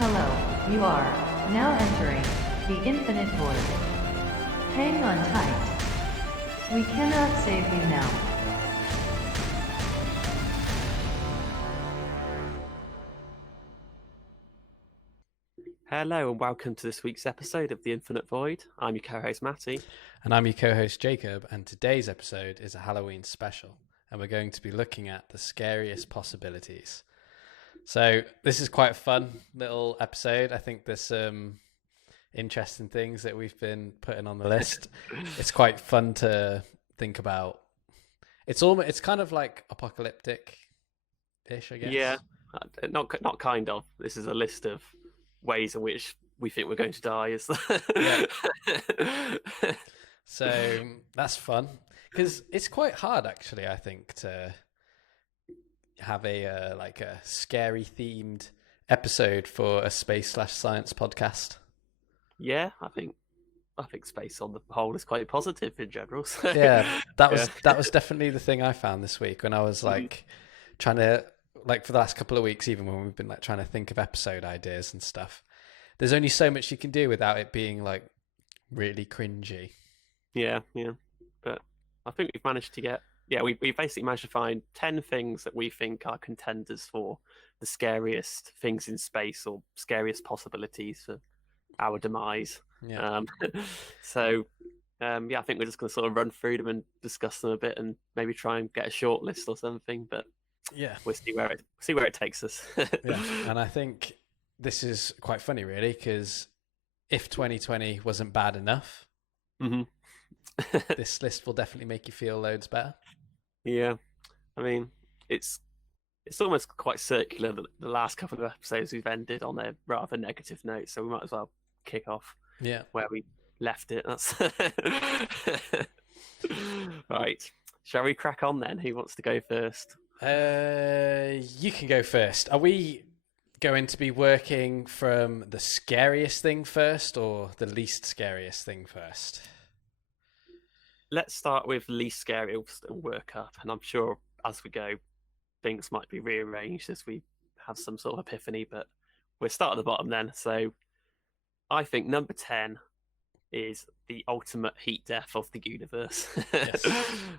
Hello, you are now entering the infinite void. Hang on tight. We cannot save you now. Hello and welcome to this week's episode of The Infinite Void. I'm your co-host Matty. And I'm your co-host Jacob, and today's episode is a Halloween special, and we're going to be looking at the scariest possibilities. So this is quite a fun little episode. I think there's some interesting things that we've been putting on the list. It's quite fun to think about. It's kind of like apocalyptic-ish, I guess. Yeah, not kind of. This is a list of ways in which we think we're going to die. Yeah. So that's fun because it's quite hard, actually. I think to have a scary themed episode for a space/science podcast. Yeah, I think space on the whole is quite positive in general. So. Yeah, that was definitely the thing I found this week when I was trying to for the last couple of weeks, even when we've been trying to think of episode ideas and stuff. There's only so much you can do without it being really cringy. Yeah. But I think we've managed to get. Yeah, we basically managed to find 10 things that we think are contenders for the scariest things in space or scariest possibilities for our demise. Yeah. I think we're just going to sort of run through them and discuss them a bit, and maybe try and get a short list or something. But yeah, we'll see where it takes us. Yeah, and I think this is quite funny, really, because if 2020 wasn't bad enough, this list will definitely make you feel loads better. Yeah, I mean, it's almost quite circular that the last couple of episodes we've ended on a rather negative note, so we might as well kick off where we left it. That's right. Shall we crack on then? Who wants to go first? You can go first. Are we going to be working from the scariest thing first or the least scariest thing first? Let's start with least scary and work up, and I'm sure as we go things might be rearranged as we have some sort of epiphany, but we'll start at the bottom then. So I think number 10 is the ultimate heat death of the universe. Yes.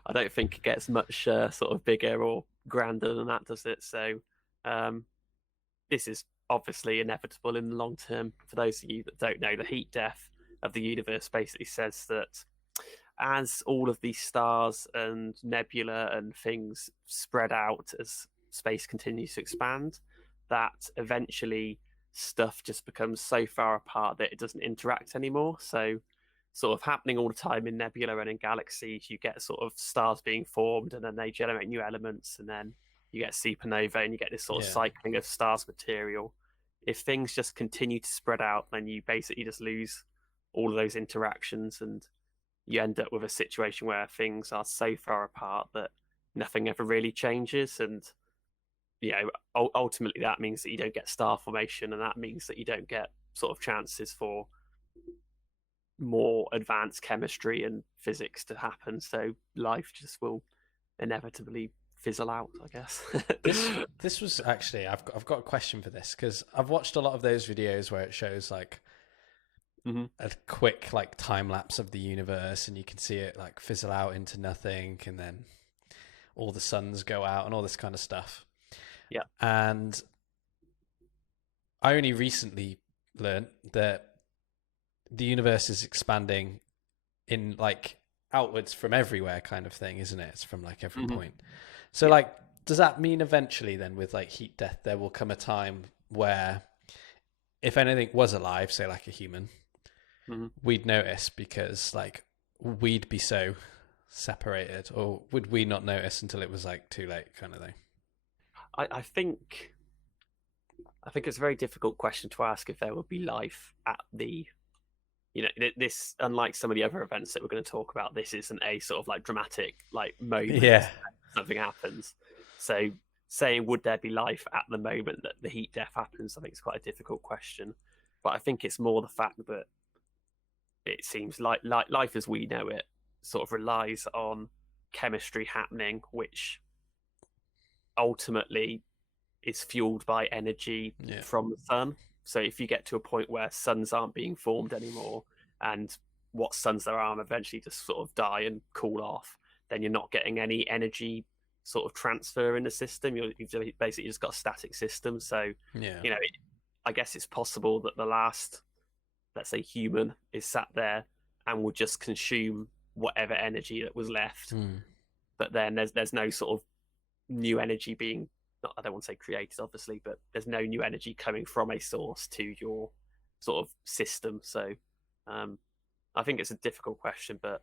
I don't think it gets much sort of bigger or grander than that, does it? So this is obviously inevitable in the long term. For those of you that don't know, the heat death of the universe basically says that as all of these stars and nebula and things spread out as space continues to expand, that eventually stuff just becomes so far apart that it doesn't interact anymore. So sort of happening all the time in nebula and in galaxies, you get sort of stars being formed and then they generate new elements, and then you get supernova and you get this sort of cycling of stars material. If things just continue to spread out, then you basically just lose all of those interactions, and you end up with a situation where things are so far apart that nothing ever really changes. And ultimately that means that you don't get star formation, and that means that you don't get sort of chances for more advanced chemistry and physics to happen. So life just will inevitably fizzle out, I guess. This was actually, I've got a question for this, because I've watched a lot of those videos where it shows a quick time lapse of the universe, and you can see it fizzle out into nothing, and then all the suns go out and all this kind of stuff. Yeah. And I only recently learned that the universe is expanding in outwards from everywhere kind of thing, isn't it? It's from every point. So does that mean eventually then with heat death there will come a time where if anything was alive, say a human, we'd notice because we'd be so separated, or would we not notice until it was too late kind of thing? I think it's a very difficult question to ask if there would be life at the, this, unlike some of the other events that we're going to talk about, this isn't a sort of dramatic moment. Something happens. So saying would there be life at the moment that the heat death happens, I think it's quite a difficult question. But I think it's more the fact that it seems like life as we know it sort of relies on chemistry happening, which ultimately is fueled by energy from the sun. So if you get to a point where suns aren't being formed anymore, and what suns there are eventually just sort of die and cool off, then you're not getting any energy sort of transfer in the system. You've basically just got a static system. So Yeah. I guess it's possible that the last, let's say, human is sat there and will just consume whatever energy that was left. But then there's no sort of new energy being, not, I don't want to say created, obviously, but there's no new energy coming from a source to your sort of system. So I think it's a difficult question, but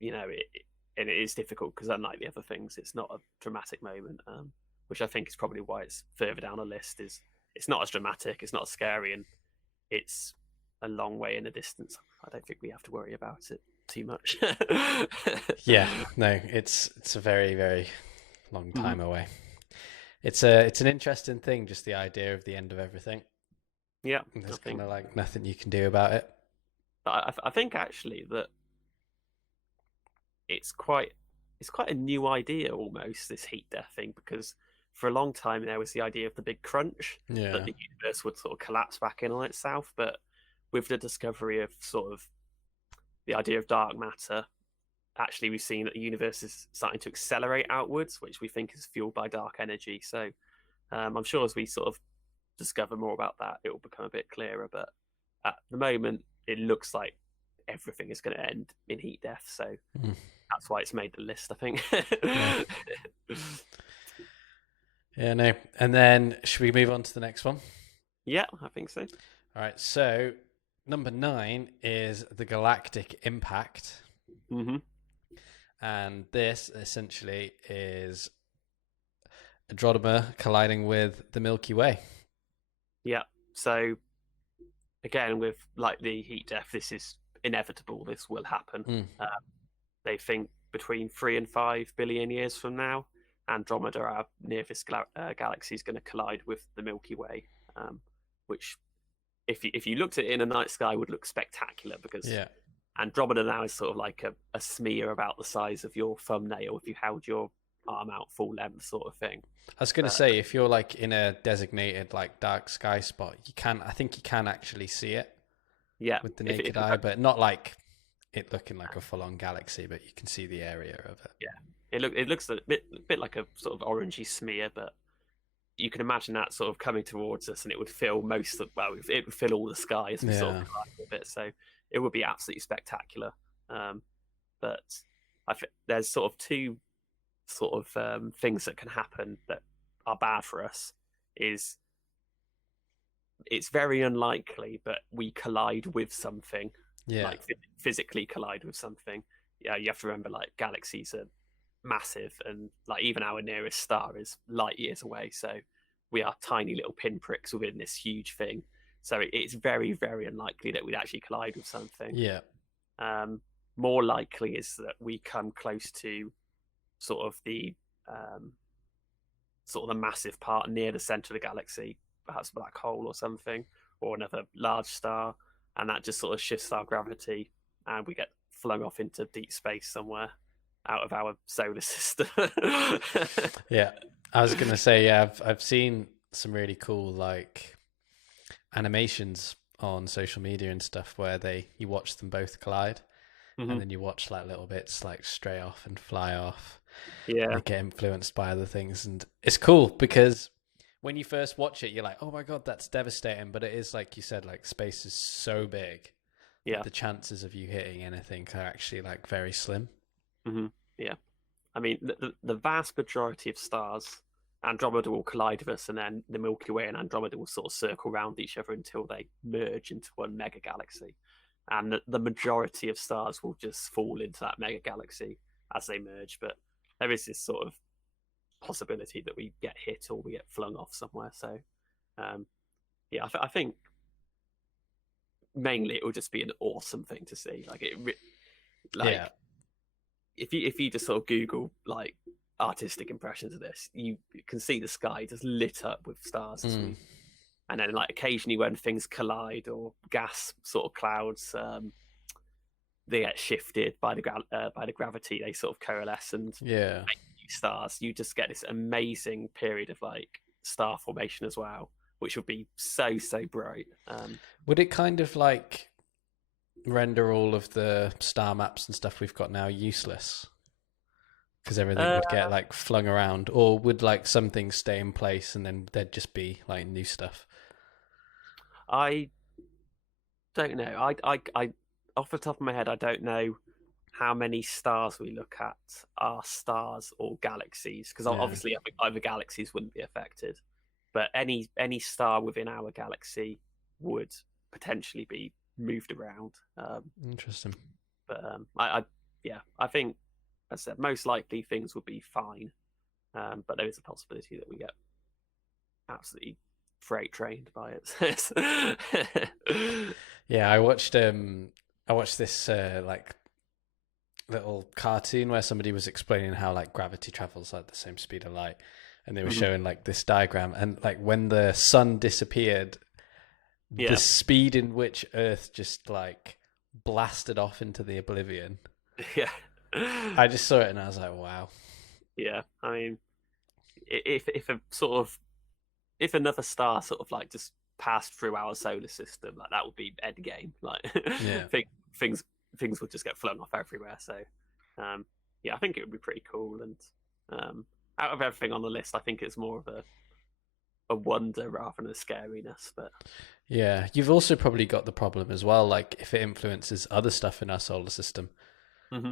it is difficult because unlike the other things, it's not a dramatic moment, which I think is probably why it's further down the list. Is it's not as dramatic, it's not as scary, and it's a long way in the distance. I don't think we have to worry about it too much. Yeah, no, it's a very, very long time away. It's an interesting thing, just the idea of the end of everything. Yeah, there's kind of like nothing you can do about it. But I think actually that it's quite a new idea almost, this heat death thing, because for a long time there was the idea of the big crunch, that the universe would sort of collapse back in on itself. But with the discovery of sort of the idea of dark matter, actually we've seen that the universe is starting to accelerate outwards, which we think is fueled by dark energy. So I'm sure as we sort of discover more about that, it will become a bit clearer. But at the moment, it looks like everything is going to end in heat death. So that's why it's made the list, I think. Yeah, no. And then should we move on to the next one? Yeah, I think so. All right. So number 9 is the galactic impact. And this essentially is Andromeda colliding with the Milky Way. Yeah. So again, with like the heat death, this is inevitable. This will happen. They think between 3 and 5 billion years from now, Andromeda, our nearest galaxy, is going to collide with the Milky Way, which, if you looked at it in a night sky, would look spectacular, because Andromeda now is sort of like a smear about the size of your thumbnail if you held your arm out full length, sort of thing. I was going to say, if you're like in a designated like dark sky spot, I think you can actually see it. Yeah, with the naked eye, but not like it looking like a full-on galaxy, but you can see the area of it. Yeah, it looks a bit like a sort of orangey smear, but you can imagine that sort of coming towards us, and it would fill it would fill all the sky as we sort of collide with it. So it would be absolutely spectacular. But I think there's sort of two sort of things that can happen that are bad for us. Is it's very unlikely, but we collide with something, like physically collide with something. Yeah, you have to remember, like, galaxies are massive, and like even our nearest star is light years away. So we are tiny little pinpricks within this huge thing. So it's very, very unlikely that we'd actually collide with something. Yeah. More likely is that we come close to sort of the massive part near the center of the galaxy, perhaps a black hole or something, or another large star, and that just sort of shifts our gravity, and we get flung off into deep space somewhere out of our solar system. Yeah, I was gonna say, I've seen some really cool like animations on social media and stuff where you watch them both collide, and then you watch like little bits like stray off and fly off. Yeah, they get influenced by other things, and it's cool because when you first watch it, you're like, oh my god, that's devastating. But it is, like you said, like space is so big. Yeah, the chances of you hitting anything are actually like very slim. Yeah, I mean, the vast majority of stars, Andromeda will collide with us, and then the Milky Way and Andromeda will sort of circle around each other until they merge into one mega galaxy. And the majority of stars will just fall into that mega galaxy as they merge. But there is this sort of possibility that we get hit or we get flung off somewhere. So, yeah, I think mainly it will just be an awesome thing to see. Like if you just sort of Google like artistic impressions of this, you can see the sky just lit up with stars. And then, like, occasionally when things collide or gas sort of clouds, they get shifted by the gravity. They sort of coalesce and make new stars. You just get this amazing period of like star formation as well. which would be so bright. Would it kind of like render all of the star maps and stuff we've got now useless? Because everything would get like flung around, or would like some things stay in place and then there'd just be like new stuff? I don't know. I off the top of my head, I don't know how many stars we look at are stars or galaxies, because obviously other galaxies wouldn't be affected, but any star within our galaxy would potentially be moved around. Interesting. But I think, as I said, most likely things will be fine, but there is a possibility that we get absolutely freight trained by it. Yeah, I watched this like little cartoon where somebody was explaining how like gravity travels at the same speed of light, and they were showing like this diagram, and like when the sun disappeared, the speed in which Earth just like blasted off into the oblivion. Yeah. I just saw it and I was like, wow. Yeah, I mean, if another star sort of like just passed through our solar system, like that would be end game. Like, things would just get flown off everywhere. So, I think it would be pretty cool. And out of everything on the list, I think it's more of a wonder rather than a scariness. But yeah, you've also probably got the problem as well, like if it influences other stuff in our solar system.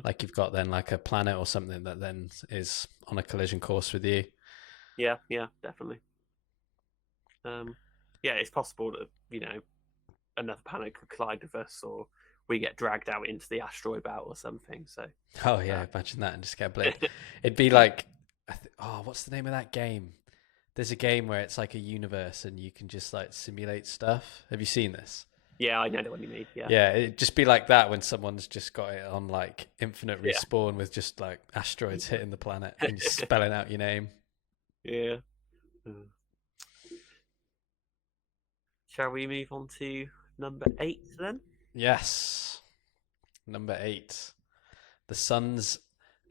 Like you've got then like a planet or something that then is on a collision course with you. Yeah, definitely. It's possible that another planet could collide with us, or we get dragged out into the asteroid belt or something. So imagine that and just get blipped. It'd be like, what's the name of that game? There's a game where it's like a universe and you can just like simulate stuff. Have you seen this? Yeah, I know what you mean. Yeah, it'd just be like that when someone's just got it on like infinite respawn with just like asteroids hitting the planet and just spelling out your name. Yeah. Shall we move on to number 8 then? Yes. Number 8. The sun's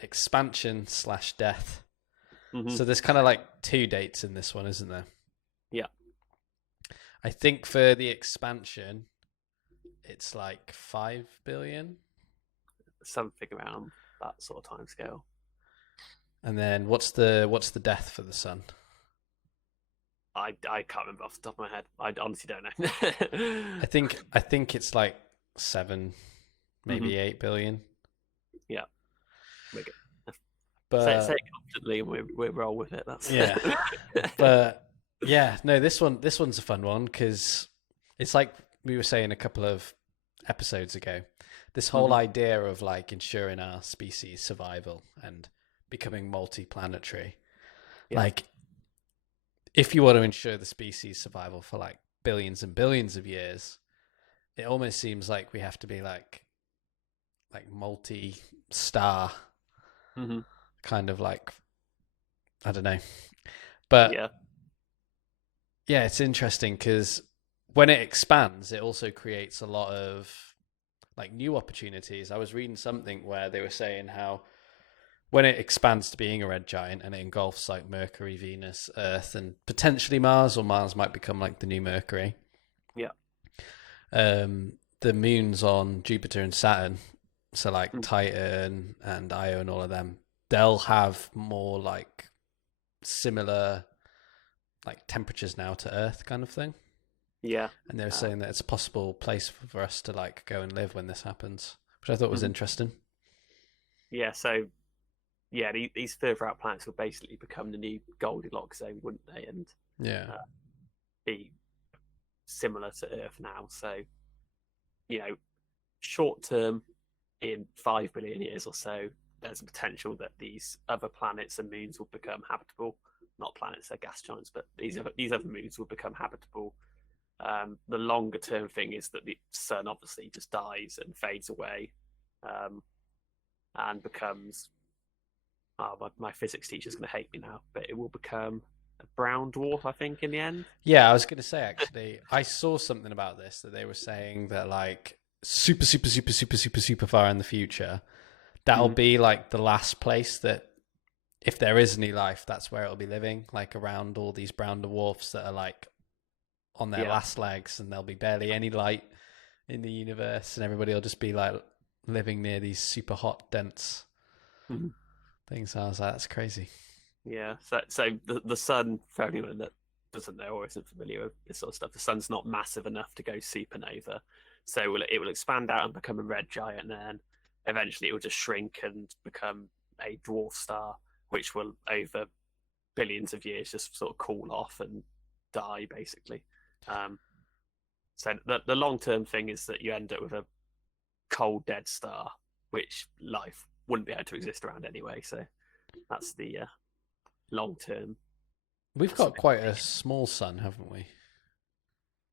expansion / death. So there's kind of like 2 dates in this one, isn't there? Yeah. I think for the expansion, it's like 5 billion. Something around that sort of time scale. And then what's the death for the sun? I can't remember off the top of my head. I honestly don't know. I think it's like 7, maybe 8 billion. Yeah. We're good. But say it confidently and we'll roll with it. That's But yeah, no, this one's a fun one because it's like we were saying a couple of episodes ago. This whole idea of like ensuring our species survival and becoming multi-planetary. Yeah. Like, if you want to ensure the species survival for like billions and billions of years, it almost seems like we have to be like multi-star, kind of like, I don't know. But yeah, it's interesting because when it expands, it also creates a lot of like new opportunities. I was reading something where they were saying how when it expands to being a red giant and it engulfs like Mercury, Venus, Earth, and potentially Mars, or Mars might become like the new Mercury. Yeah. The moons on Jupiter and Saturn, so like Titan and Io and all of them, they'll have more like similar like temperatures now to Earth kind of thing. Yeah. And they were saying that it's a possible place for us to like go and live when this happens, which I thought was interesting. Yeah, so these further out planets will basically become the new Goldilocks zone, wouldn't they? And be similar to Earth now. So, short term, in 5 billion years or so, there's a potential that these other planets and moons will become habitable. Not planets, they're gas giants, but these other moons will become habitable. The longer term thing is that the sun obviously just dies and fades away, and becomes. My physics teacher's going to hate me now, but it will become a brown dwarf, I think, in the end. Yeah, I was going to say, actually, I saw something about this, that they were saying that, like, super far in the future, that'll be, like, the last place that, if there is any life, that's where it'll be living, like, around all these brown dwarfs that are, like, on their Yeah. last legs, and there'll be barely any light in the universe, and everybody will just be like living near these super hot, dense Mhm. things. I was like, that's crazy. Yeah. So the sun, for anyone that doesn't know or isn't familiar with this sort of stuff, the sun's not massive enough to go supernova. So it will expand out and become a red giant, and then eventually it will just shrink and become a dwarf star, which will over billions of years just sort of cool off and die, basically. So the long term thing is that you end up with a cold dead star, which life wouldn't be able to exist around anyway. So that's the long term. We've got quite a small sun, haven't we?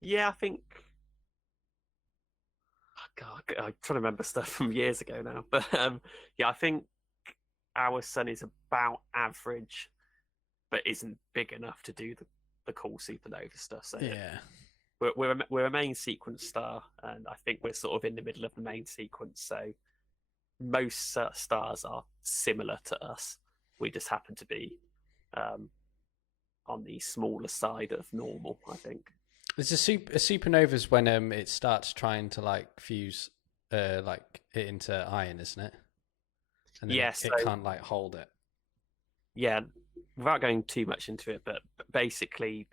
Yeah, I think. God, I'm trying to remember stuff from years ago now, but yeah, I think our sun is about average, but isn't big enough to do the cool supernova stuff. So Yeah. we're a main sequence star, and I think we're sort of in the middle of the main sequence. So most stars are similar to us. We just happen to be on the smaller side of normal, I think. There's a supernova's when it starts trying to like fuse like it into iron, isn't it? And then Yes, it can't like hold it. Yeah, without going too much into it, but basically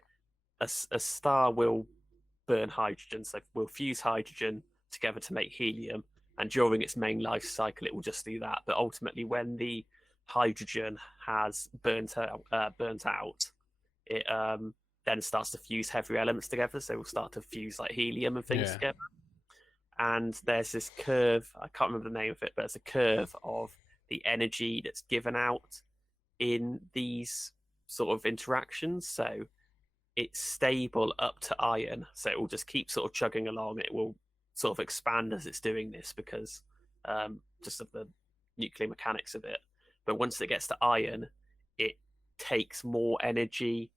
a star will burn hydrogen, so we'll fuse hydrogen together to make helium, and during its main life cycle it will just do that. But ultimately when the hydrogen has burnt out, it then starts to fuse heavier elements together, so we'll start to fuse like helium and things together. And there's this curve, I can't remember the name of it, but it's a curve of the energy that's given out in these sort of interactions. So it's stable up to iron, so it will just keep sort of chugging along. It will sort of expand as it's doing this because just of the nuclear mechanics of it. But once it gets to iron, it takes more energy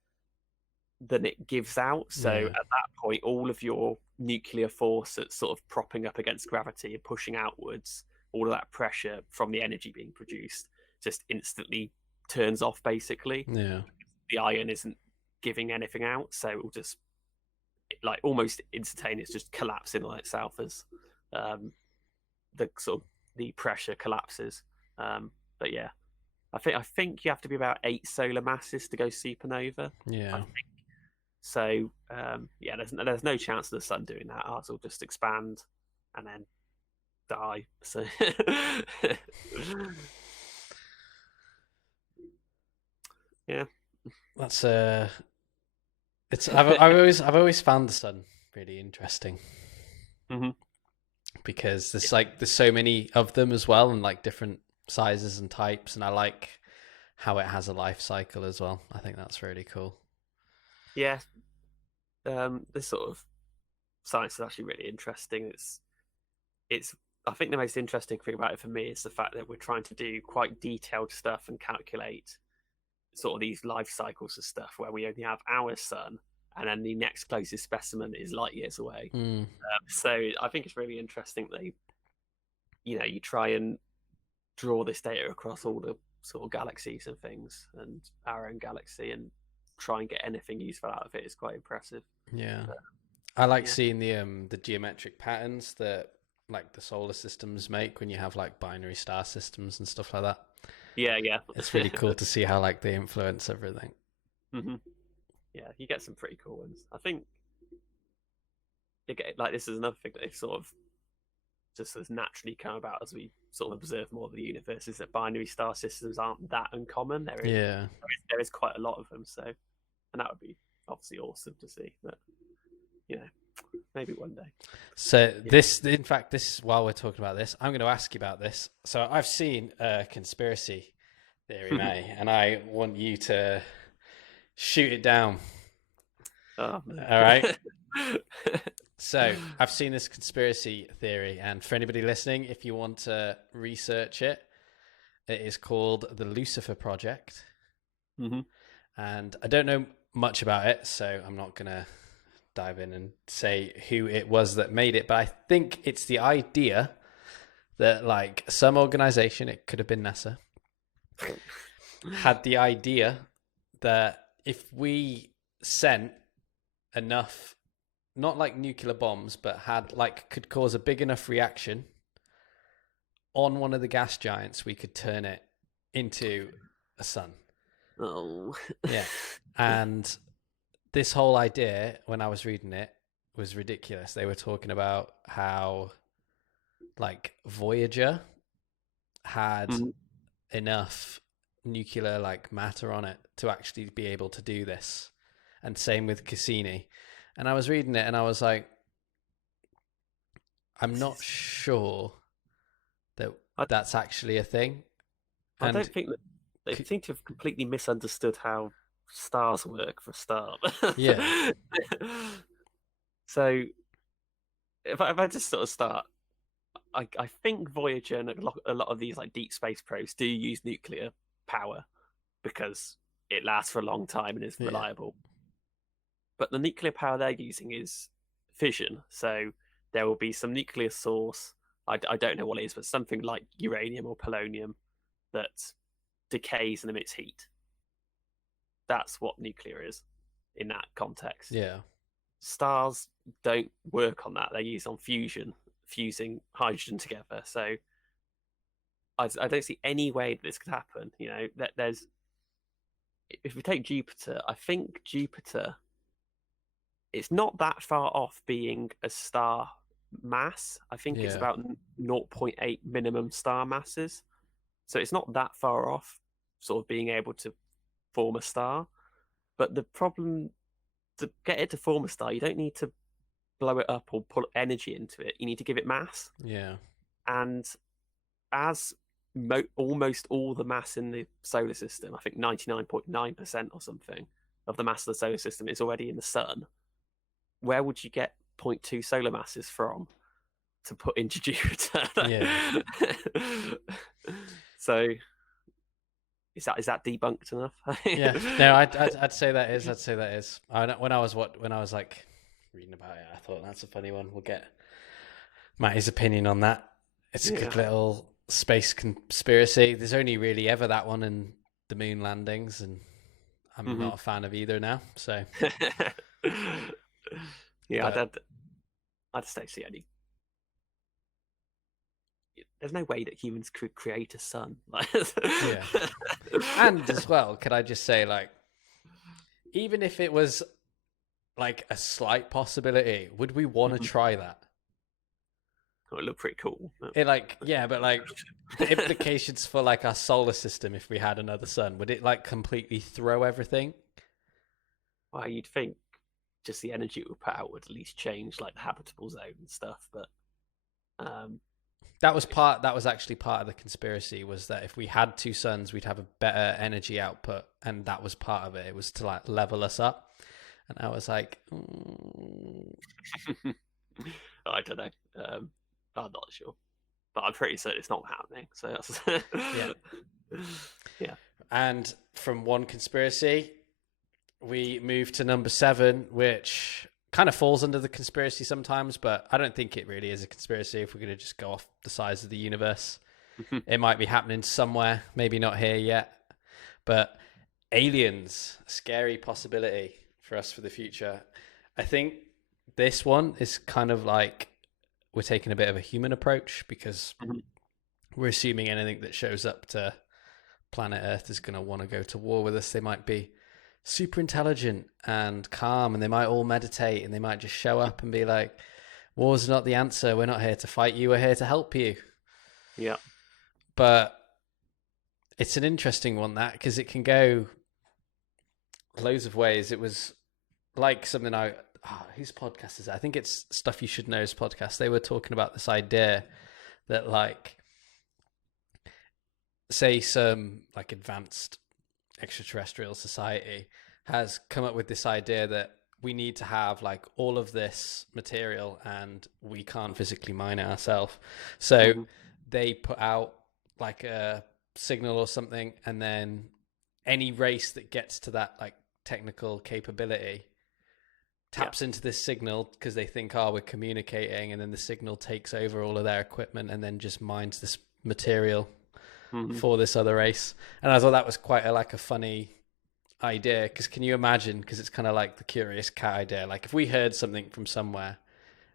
than it gives out. So at that point, all of your nuclear force that's sort of propping up against gravity and pushing outwards, all of that pressure from the energy being produced just instantly turns off, basically. Yeah. The iron isn't giving anything out, so it will just like almost instantaneous just collapsing on itself as the sort of the pressure collapses. But yeah, I think you have to be about 8 solar masses to go supernova. Yeah. So yeah, there's no chance of the sun doing that. Ours will just expand and then die. So yeah, That's it's I've always found the sun really interesting. Mm-hmm. Because there's so many of them as well, and like different sizes and types, and I like how it has a life cycle as well. I think that's really cool. Yeah, this sort of science is actually really interesting. It's I think the most interesting thing about it for me is the fact that we're trying to do quite detailed stuff and calculate sort of these life cycles of stuff where we only have our sun and then the next closest specimen is light years away. So I think it's really interesting that you try and draw this data across all the sort of galaxies and things and our own galaxy and try and get anything useful out of it is quite impressive. Yeah. I like seeing the geometric patterns that like the solar systems make when you have like binary star systems and stuff like that. Yeah. It's really cool to see how like they influence everything. Mm-hmm. Yeah, you get some pretty cool ones. I think like this is another thing that they've sort of just as naturally come about as we sort of observe more of the universe, is that binary star systems aren't that uncommon. There is quite a lot of them. So, and that would be obviously awesome to see. But maybe one day. So in fact, while we're talking about this, I'm going to ask you about this. So I've seen a conspiracy theory, Matty, and I want you to shoot it down. Oh, no. All right. So I've seen this conspiracy theory, and for anybody listening, if you want to research it, it is called the Lucifer Project. Mm-hmm. And I don't know much about it, so I'm not going to dive in and say who it was that made it, but I think it's the idea that like some organization, it could have been NASA, had the idea that if we sent enough not like nuclear bombs, but had like could cause a big enough reaction on one of the gas giants, we could turn it into a sun. Oh. Yeah. And this whole idea, when I was reading it, was ridiculous. They were talking about how like Voyager had Mhm. enough nuclear like matter on it to actually be able to do this. And same with Cassini. And I was reading it and I was like, I'm not sure that I, that's actually a thing. I And don't think that they seem to have completely misunderstood how stars work for a start. yeah, So if I just sort of start, I think Voyager and a lot of these like deep space probes do use nuclear power because it lasts for a long time and is yeah, reliable. But the nuclear power they're using is fission. So there will be some nuclear source. I don't know what it is, but something like uranium or polonium that decays and emits heat. That's what nuclear is in that context. yeah, Stars don't work on that. They're used on fusion, fusing hydrogen together. So I don't see any way that this could happen. You know, that there's if we take Jupiter, I think Jupiter it's not that far off being a star mass. I think it's yeah, about 0.8 minimum star masses. So it's not that far off sort of being able to form a star. But the problem to get it to form a star, you don't need to blow it up or put energy into it. You need to give it mass. yeah, And as almost all the mass in the solar system, I think 99.9% or something of the mass of the solar system is already in the sun, where would you get zero point 0.2 solar masses from to put into Jupiter? yeah. So is that debunked enough? Yeah, no, I'd say that is. I'd say that is. When I was like reading about it, I thought that's a funny one. We'll get Matty's opinion on that. It's a good little space conspiracy. There's only really ever that one and the moon landings, and I'm not a fan of either now. So yeah, but, I just don't see any. There's no way that humans could create a sun. yeah. And as well, could I just say, like, even if it was like a slight possibility, would we want to try that? It would look pretty cool. It like, yeah, but like the implications for like our solar system if we had another sun, would it like completely throw everything? Well, you'd think just the energy it would put out would at least change like the habitable zone and stuff, but that was actually part of the conspiracy, was that if we had two suns, we'd have a better energy output, and that was part of it. It was to like level us up. And I was like, I don't know. I'm not sure, but I'm pretty certain it's not happening. So that's yeah. Yeah. And from one conspiracy, we move to number 7, which kind of falls under the conspiracy sometimes, but I don't think it really is a conspiracy if we're going to just go off the size of the universe. It might be happening somewhere, maybe not here yet, but aliens, a scary possibility for us for the future. I think this one is kind of like we're taking a bit of a human approach, because we're assuming anything that shows up to planet Earth is going to want to go to war with us. They might be super intelligent and calm, and they might all meditate, and they might just show up and be like, war's not the answer, we're not here to fight you, we're here to help you. Yeah. But it's an interesting one, that, because it can go loads of ways. It was like something whose podcast is it? I think it's Stuff You Should Know's podcast. They were talking about this idea that, like, say some like advanced extraterrestrial society has come up with this idea that we need to have like all of this material and we can't physically mine it ourselves. So they put out like a signal or something, and then any race that gets to that like technical capability taps into this signal because they think, oh, we're communicating, and then the signal takes over all of their equipment and then just mines this material for this other race. And I thought that was quite a funny idea, because can you imagine, because it's kind of like the curious cat idea, like if we heard something from somewhere,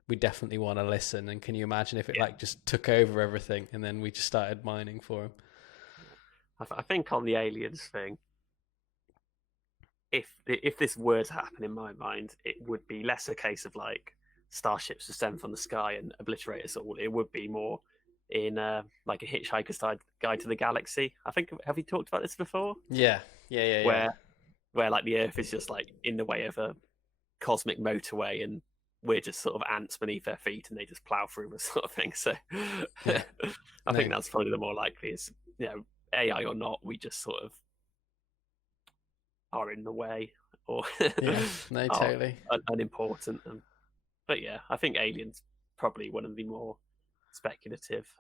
we definitely want to listen, and can you imagine if it like just took over everything and then we just started mining for them? I think on the aliens thing, if this were to happen in my mind, it would be less a case of like starships descend from the sky and obliterate us all. It would be more in like a Hitchhiker's Guide to the Galaxy. I think, have you talked about this before? Yeah. Where like the Earth is just like in the way of a cosmic motorway, and we're just sort of ants beneath their feet, and they just plow through us, sort of thing. So Yeah. I think that's probably the more likely is, AI or not, we just sort of are in the way, or totally unimportant. But yeah, I think aliens probably one of the more speculative,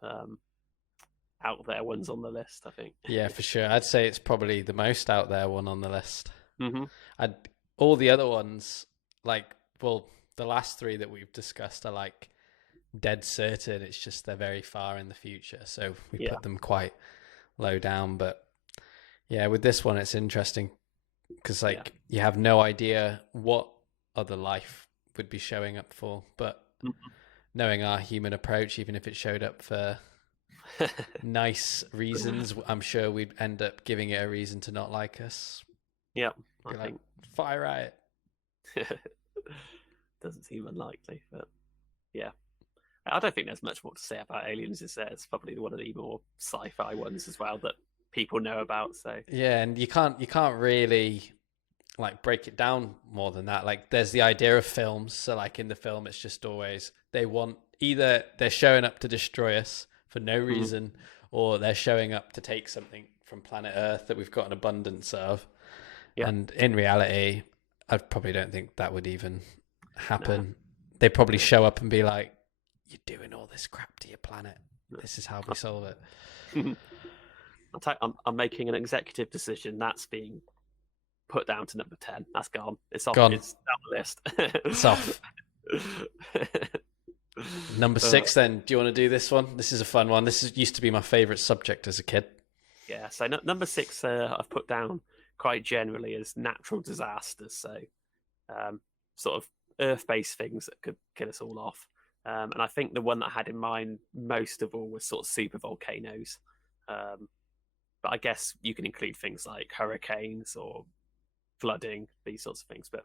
out there ones on the list, I think. Yeah, for sure. I'd say it's probably the most out there one on the list. Mm-hmm. All the other ones, like, well, the last three that we've discussed are like dead certain. It's just they're very far in the future, so we put them quite low down. But yeah, with this one, it's interesting because you have no idea what other life would be showing up for. But knowing our human approach, even if it showed up for nice reasons, I'm sure we'd end up giving it a reason to not like us. Yeah, I think fire at it. Doesn't seem unlikely, but yeah, I don't think there's much more to say about aliens. It's probably one of the more sci-fi ones as well that people know about. So yeah, and you can't really like break it down more than that. Like there's the idea of films, so like in the film it's just always they want, either they're showing up to destroy us for no reason, or they're showing up to take something from planet Earth that we've got an abundance of. And in reality, I probably don't think that would even happen. No. They probably show up and be like, you're doing all this crap to your planet, this is how we solve it. I'm making an executive decision that's being put down to number 10. That's gone. It's off. Gone. It's down the list. It's off. Number 6 then. Do you want to do this one? This is a fun one. This used to be my favorite subject as a kid. Yeah, so number 6 I've put down quite generally as natural disasters. So sort of earth-based things that could kill us all off. And I think the one that I had in mind most of all was sort of super volcanoes. But I guess you can include things like hurricanes or flooding, these sorts of things. But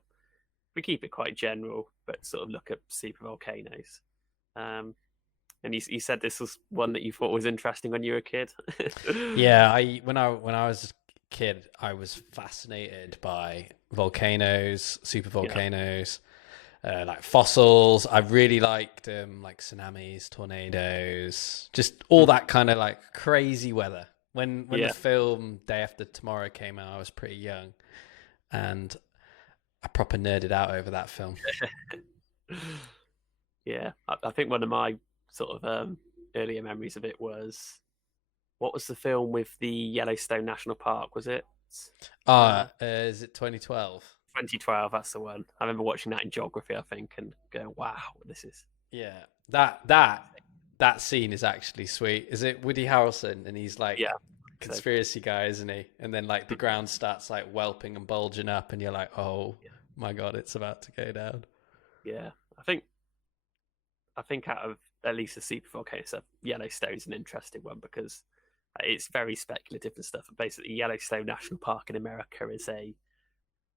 we keep it quite general, but sort of look at super volcanoes. And you said this was one that you thought was interesting when you were a kid. Yeah, when I was a kid, I was fascinated by volcanoes, super volcanoes. Like fossils. I really liked like tsunamis, tornadoes, just all that kind of like crazy weather. When the film Day After Tomorrow came out, I was pretty young, and I proper nerded out over that film. Yeah, I think one of my sort of earlier memories of it was, what was the film with the Yellowstone National Park? Was it? Is it 2012? 2012, that's the one. I remember watching that in geography, I think, and going, "Wow, this is." Yeah, that scene is actually sweet. Is it Woody Harrelson? And he's like, conspiracy guy, isn't he? And then like the ground starts like whelping and bulging up, and you're like, "Oh my god, it's about to go down." Yeah, I think out of at least the super volcano stuff, Yellowstone's an interesting one because it's very speculative and stuff. Basically, Yellowstone National Park in America is a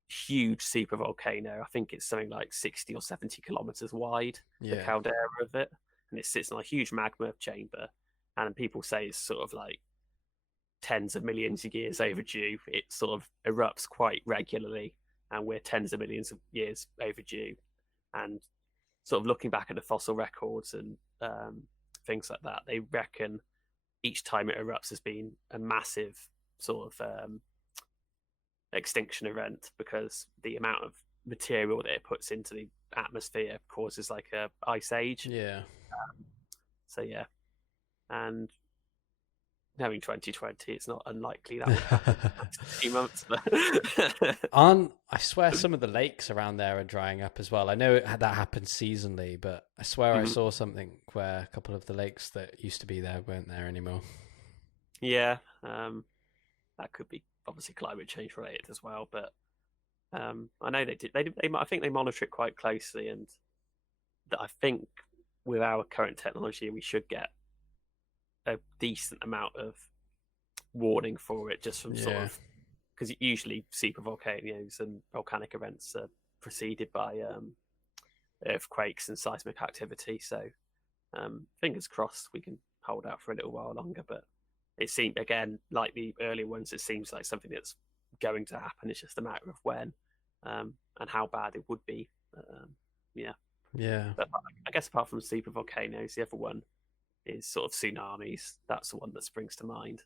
huge super volcano. I think it's something like 60 or 70 kilometers wide, the caldera of it, and it sits in a huge magma chamber, and people say it's sort of like tens of millions of years overdue. It sort of erupts quite regularly, and we're tens of millions of years overdue. And sort of looking back at the fossil records and things like that, they reckon each time it erupts has been a massive sort of extinction event, because the amount of material that it puts into the atmosphere causes like a ice age. So yeah, and knowing 2020, it's not unlikely that will happen in a few months. I swear some of the lakes around there are drying up as well. I know that happens seasonally, but I swear I saw something where a couple of the lakes that used to be there weren't there anymore. Yeah, that could be obviously climate change related as well. But I know they did. I think they monitor it quite closely, and that I think with our current technology, we should get a decent amount of warning for it, just from sort of, because usually super volcanoes and volcanic events are preceded by earthquakes and seismic activity. So fingers crossed we can hold out for a little while longer. But it seemed, again, like the earlier ones, it seems like something that's going to happen. It's just a matter of when and how bad it would be. Yeah. But I guess apart from super volcanoes, the other one is sort of tsunamis. That's the one that springs to mind,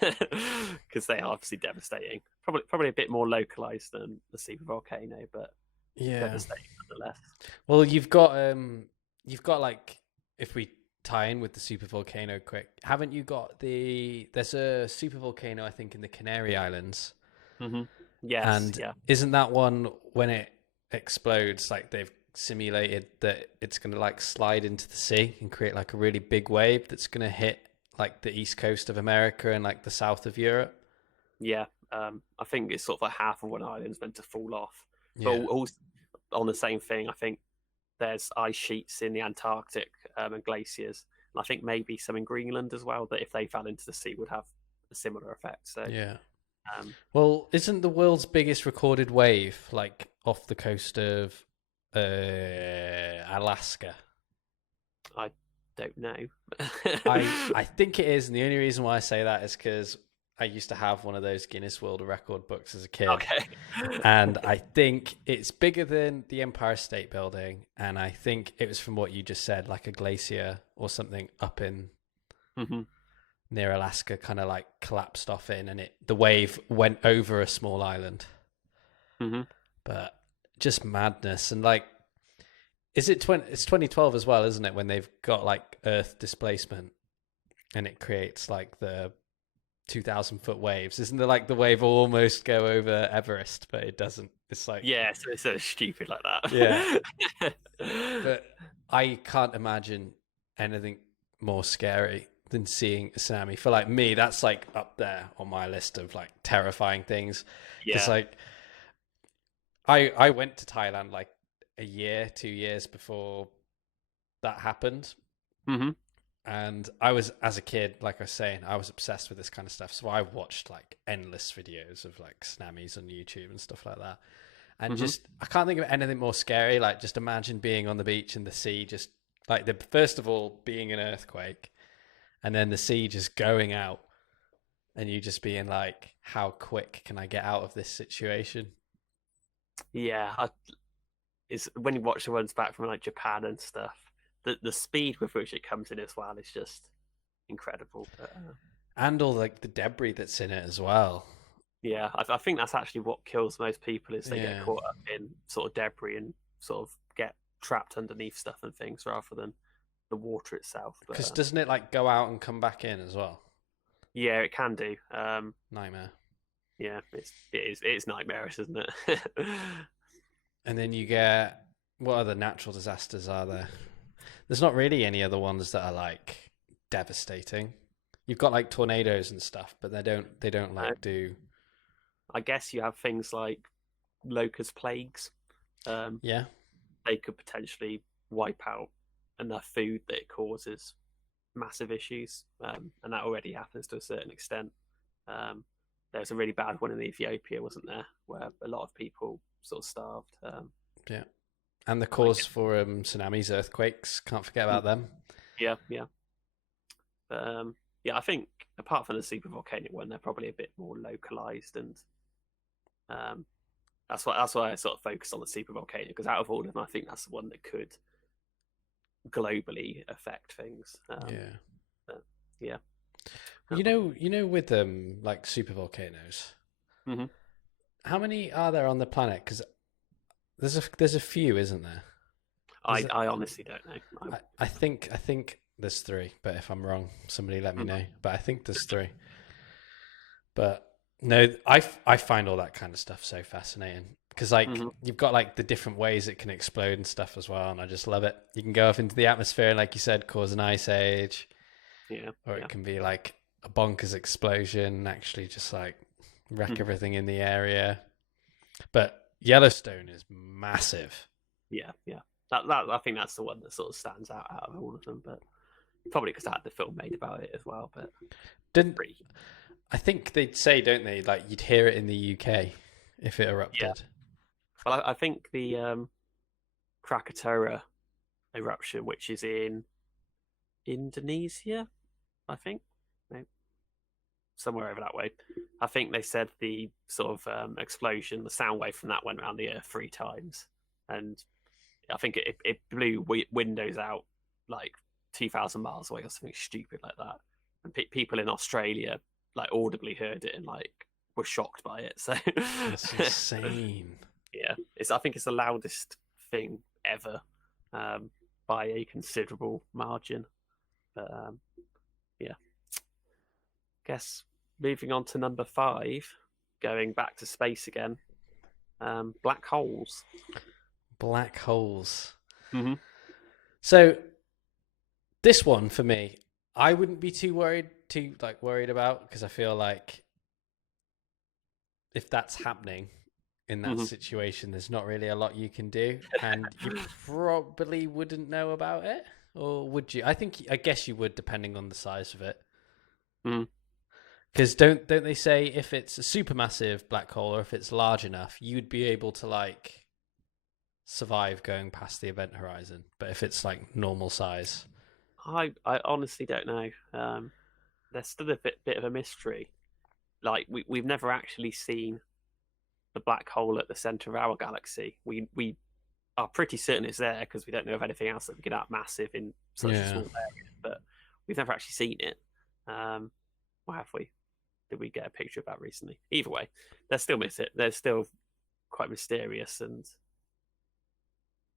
because they are obviously devastating. Probably a bit more localized than the super volcano, but devastating nonetheless. Well, you've got like, if we tie in with the super volcano quick, haven't you got there's a super volcano, I think, in the Canary Islands. Mm-hmm. Yes. And isn't that one, when it explodes, like they've simulated that it's going to like slide into the sea and create like a really big wave that's going to hit like the east coast of America and like the south of Europe? Yeah. I think it's sort of like half of one island's meant to fall off. But also, on the same thing, I think there's ice sheets in the Antarctic and glaciers, and I think maybe some in Greenland as well, that if they fell into the sea would have a similar effect. So well, isn't the world's biggest recorded wave like off the coast of Alaska? I don't know. I think it is, and the only reason why I say that is because I used to have one of those Guinness World Record books as a kid. Okay. And I think it's bigger than the Empire State Building, and I think it was, from what you just said, like a glacier or something up in near Alaska kind of like collapsed off in, and the wave went over a small island. But just madness. And like, it's 2012 as well, isn't it, when they've got like Earth displacement and it creates like the 2,000-foot waves? Isn't there like the wave will almost go over Everest, but it doesn't? It's like, so it's so stupid like that. But I can't imagine anything more scary than seeing a tsunami. For like me, that's like up there on my list of like terrifying things. It's like, I went to Thailand like a year, 2 years before that happened. And I was, as a kid, like I was saying, I was obsessed with this kind of stuff. So I watched like endless videos of like tsunamis on YouTube and stuff like that. And just, I can't think of anything more scary. Like, just imagine being on the beach in the sea, just like first of all, being an earthquake, and then the sea just going out, and you just being like, how quick can I get out of this situation? It's when you watch the ones back from like Japan and stuff, the speed with which it comes in as well is just incredible. And all like the debris that's in it as well. I think that's actually what kills most people, is they get caught up in sort of debris and sort of get trapped underneath stuff and things, rather than the water itself. Because doesn't it like go out and come back in as well? Yeah, it can do. Nightmare. Yeah, it's nightmarish, isn't it? And then you get, what other natural disasters are there? There's not really any other ones that are like devastating. You've got like tornadoes and stuff, but they don't like do. I guess you have things like locust plagues. They could potentially wipe out enough food that it causes massive issues, and that already happens to a certain extent. There's a really bad one in Ethiopia, wasn't there, where a lot of people sort of starved. And the cause for tsunamis, earthquakes, can't forget about them. But I think apart from the super volcanic one, they're probably a bit more localized, and that's why I sort of focused on the super volcano, because out of all of them, I think that's the one that could globally affect things. You know, with like super volcanoes, how many are there on the planet? Because there's a few, isn't there? I honestly don't know. I think there's 3, but if I'm wrong, somebody let me know. But I think there's 3. But no, I find all that kind of stuff so fascinating, because like you've got like the different ways it can explode and stuff as well, and I just love it. You can go up into the atmosphere and, like you said, cause an ice age, or it can be like a bonkers explosion, actually just like wreck everything in the area. But Yellowstone is massive. Yeah. That I think that's the one that sort of stands out of all of them, but probably because I had the film made about it as well. But Didn't pretty, I think they'd say, don't they? Like you'd hear it in the UK if it erupted. well, I think the Krakatoa eruption, which is in Indonesia, I think, maybe, somewhere over that way. I think they said the sort of explosion, the sound wave from that went around the Earth 3 times, and I think it blew windows out like 2,000 miles away or something stupid like that. And people in Australia like audibly heard it and like were shocked by it. So That's insane. yeah, I think it's the loudest thing ever, by a considerable margin. But yeah, guess moving on to number 5, going back to space again. Black holes. Black holes. Mm-hmm. So this one for me, I wouldn't be too worried about, because I feel like if that's happening in that situation, there's not really a lot you can do, and you probably wouldn't know about it, or would you? I guess you would, depending on the size of it. Because don't they say if it's a supermassive black hole, or if it's large enough, you'd be able to like survive going past the event horizon, but if it's like normal size, I honestly don't know. There's still a bit of a mystery. Like we've never actually seen the black hole at the center of our galaxy. We are pretty certain it's there because we don't know of anything else that we get out massive in such a small area. But we've never actually seen it. Or have we? Did we get a picture of that recently? Either way, they're still quite mysterious, and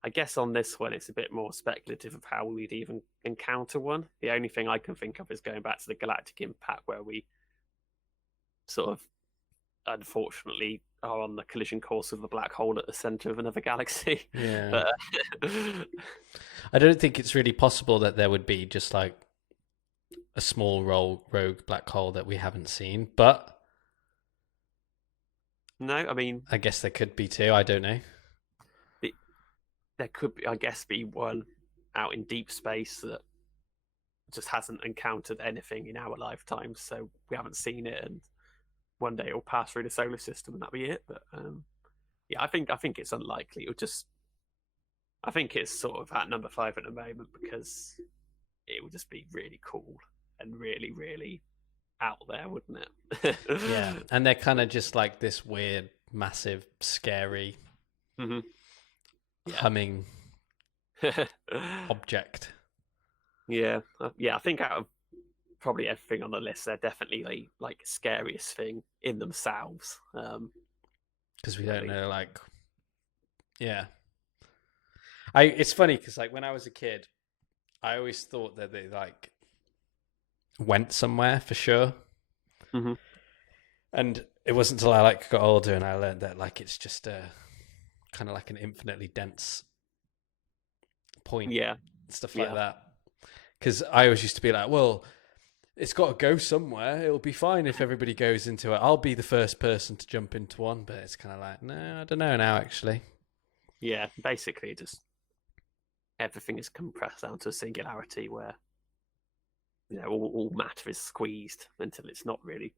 I guess on this one it's a bit more speculative of how we'd even encounter one. The only thing I can think of is going back to the galactic impact, where we sort of unfortunately are on the collision course of a black hole at the center of another galaxy. Yeah. I don't think it's really possible that there would be just like a small rogue black hole that we haven't seen, but no, I mean, I guess there could be too. I don't know. There could be, I guess, be one out in deep space that just hasn't encountered anything in our lifetime, so we haven't seen it, and one day it'll pass through the solar system and that'll be it. But yeah, I think it's unlikely. I think it's sort of at number 5 at the moment because it would just be really cool and really, really out there, wouldn't it? Yeah, and they're kind of just like this weird, massive, scary, humming object. Yeah. I think out of probably everything on the list, they're definitely like scariest thing in themselves. Because we don't know, like, yeah. It's funny because like when I was a kid, I always thought that they like went somewhere for sure. And it wasn't until I like got older and I learned that like it's just a kind of like an infinitely dense point, stuff like that. Because I always used to be like, well, it's got to go somewhere. It'll be fine if everybody goes into it. I'll be the first person to jump into one. But it's kind of like, no, I don't know now, actually. Yeah, basically just everything is compressed down to a singularity where all matter is squeezed until it's not really.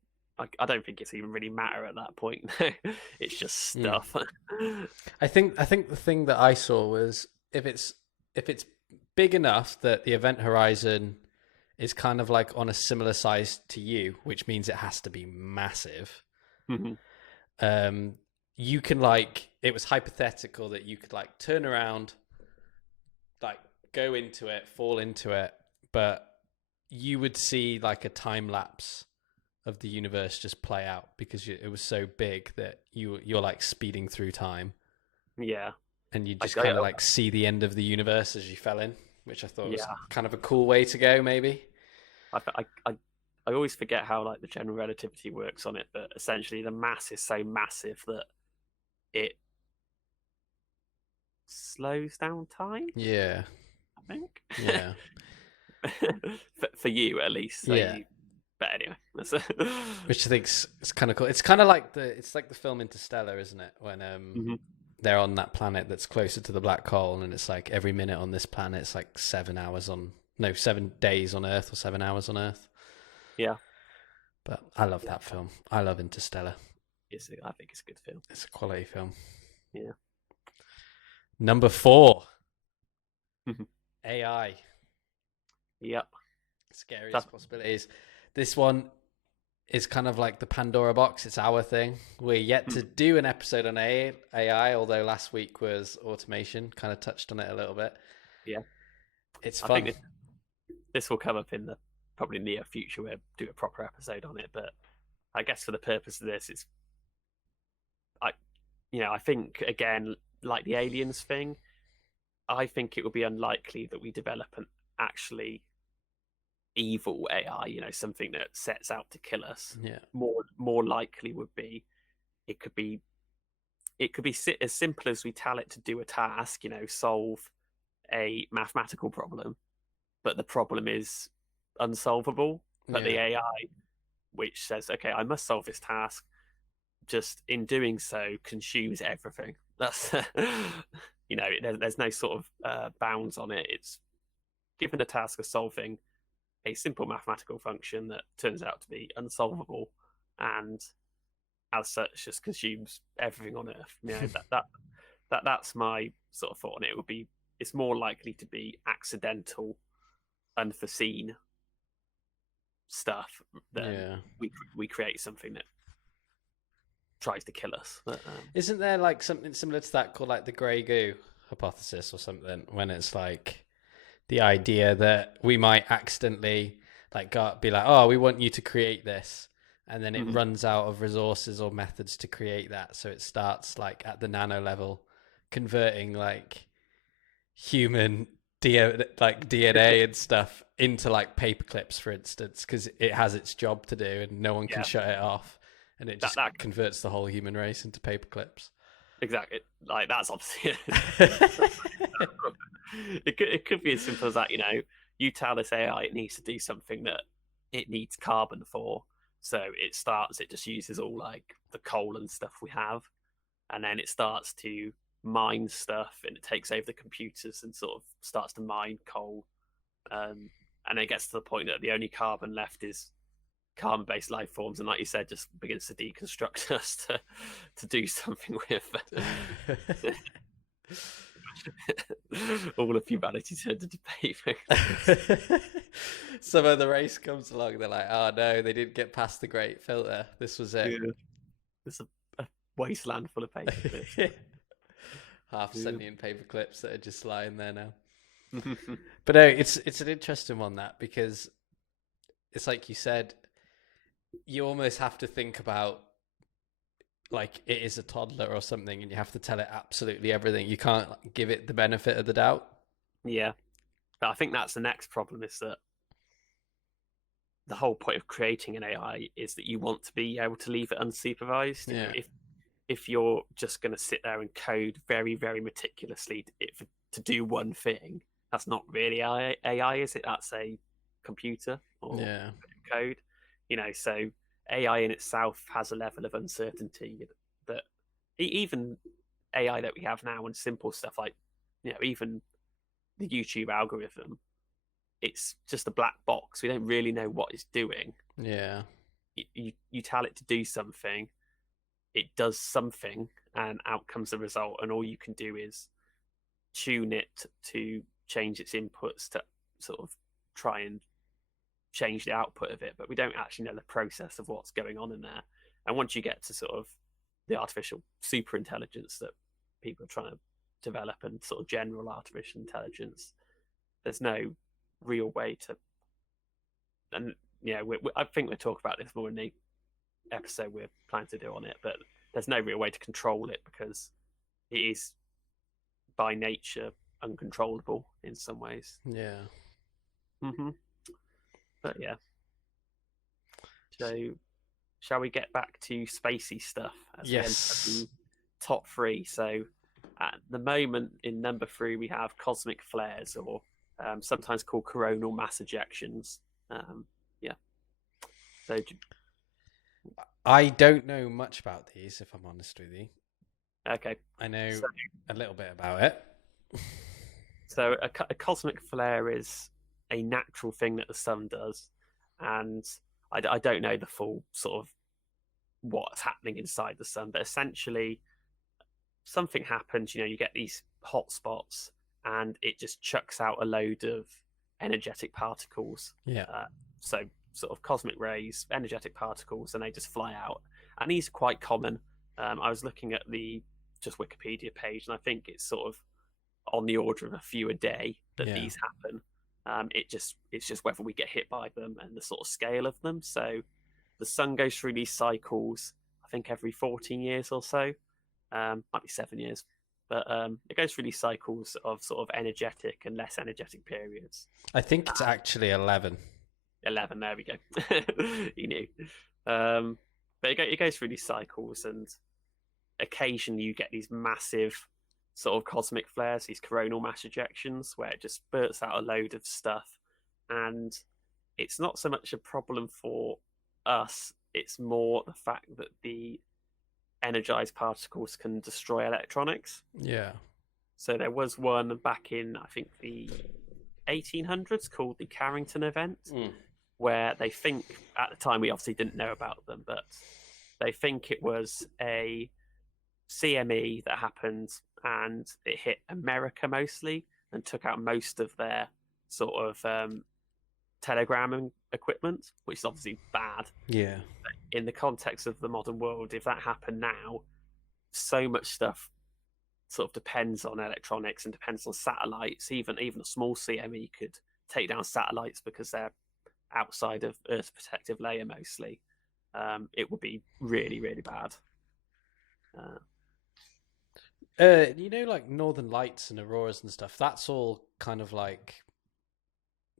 I don't think it's even really matter at that point. It's just stuff. I think the thing that I saw was if it's big enough that the event horizon is kind of like on a similar size to you, which means it has to be massive. You can like, it was hypothetical that you could like turn around, like go into it, fall into it, but you would see like a time lapse of the universe just play out because it was so big that you're like speeding through time. Yeah. And you just kind of like see the end of the universe as you fell in, which I thought was kind of a cool way to go, maybe. I always forget how like the general relativity works on it, but essentially the mass is so massive that it slows down time. Yeah, I think. Yeah. For you at least. So But anyway, that's Which I think is kind of cool. It's kind of like the film Interstellar, isn't it? When Mhm. they're on that planet that's closer to the black hole, and it's like every minute on this planet, it's like 7 days on Earth or 7 hours on Earth. Yeah, But I love that film. I love Interstellar. I think it's a good film. It's a quality film. Yeah. Number 4, AI. Yep. Scariest Possibilities. This one is kind of like the Pandora box. It's our thing. We're yet to do an episode on AI, although last week was automation. Kind of touched on it a little bit. Yeah. It's I fun. think this will come up in the probably near future. We'll do a proper episode on it. But I guess for the purpose of this, I think, again, like the aliens thing, I think it would be unlikely that we develop an actually evil AI, something that sets out to kill us. Yeah. More likely would be it could be as simple as we tell it to do a task, solve a mathematical problem, but the problem is unsolvable. But the AI, which says, okay, I must solve this task, just in doing so consumes everything. That's there's no sort of bounds on it. It's given the task of solving a simple mathematical function that turns out to be unsolvable, and as such just consumes everything on Earth. That's my sort of thought on it. It's more likely to be accidental, unforeseen stuff than we create something that tries to kill us. But, isn't there like something similar to that called like the grey goo hypothesis or something, when it's like the idea that we might accidentally be like, oh, we want you to create this, and then it runs out of resources or methods to create that, so it starts like at the nano level converting like human DNA and stuff into like paper clips, for instance, because it has its job to do and no one can shut it off, and it just converts the whole human race into paper clips. Exactly. Like, that's obviously it could be as simple as that. You tell this AI it needs to do something that it needs carbon for, so it just uses all like the coal and stuff we have, and then it starts to mine stuff, and it takes over the computers and sort of starts to mine coal, and it gets to the point that the only carbon left is carbon-based life forms, and like you said, just begins to deconstruct us to do something with. All of humanity turned into paper. Some of the race comes along, they're like, oh no, they didn't get past the great filter. This was it. Yeah. It's a wasteland full of paper clips. Half sentient paper clips that are just lying there now. But no, it's an interesting one, that, because it's like you said, you almost have to think about like it is a toddler or something, and you have to tell it absolutely everything. You can't give it the benefit of the doubt. Yeah, but I think that's the next problem, is that the whole point of creating an AI is that you want to be able to leave it unsupervised. Yeah. If you're just going to sit there and code very, very meticulously to do one thing, that's not really AI, is it? That's a computer or code. So AI in itself has a level of uncertainty that even AI that we have now, and simple stuff like, even the YouTube algorithm, it's just a black box. We don't really know what it's doing. Yeah. You tell it to do something, it does something, and out comes the result, and all you can do is tune it to change its inputs to sort of try and change the output of it, but we don't actually know the process of what's going on in there. And once you get to sort of the artificial super intelligence that people are trying to develop, and sort of general artificial intelligence, there's no real way to, and I think we'll talk about this more in the episode we're planning to do on it, but there's no real way to control it, because it is by nature uncontrollable in some ways. Yeah. But yeah. So, shall we get back to spacey stuff as we enter the top 3? So, at the moment, in number 3, we have cosmic flares, or sometimes called coronal mass ejections. So I don't know much about these, if I'm honest with you. okay, I know so, a little bit about it. so a cosmic flare is a natural thing that the sun does, and I don't know the full sort of what's happening inside the sun, but essentially something happens. You get these hot spots, and it just chucks out a load of energetic particles. Yeah. So sort of cosmic rays, energetic particles, and they just fly out. And these are quite common. I was looking at the just Wikipedia page, and I think it's sort of on the order of a few a day that Yeah. these happen. It's just whether we get hit by them and the sort of scale of them. So the sun goes through these cycles, I think every 14 years or so, might be 7 years, but it goes through these cycles of sort of energetic and less energetic periods. I think it's actually 11. 11, there we go. You knew. But it goes through these cycles, and occasionally you get these massive sort of cosmic flares, these coronal mass ejections, where it just spurts out a load of stuff. And it's not so much a problem for us, it's more the fact that the energized particles can destroy electronics. Yeah. So there was one back in, I think, the 1800s called the Carrington event, where they think, at the time we obviously didn't know about them, but they think it was a CME that happened, and it hit America mostly and took out most of their sort of telegram equipment, which is obviously bad. Yeah. But in the context of the modern world, if that happened now, so much stuff sort of depends on electronics and depends on satellites. Even a small CME could take down satellites because they're outside of Earth's protective layer mostly. It would be really, really bad. Like Northern Lights and auroras and stuff, that's all kind of like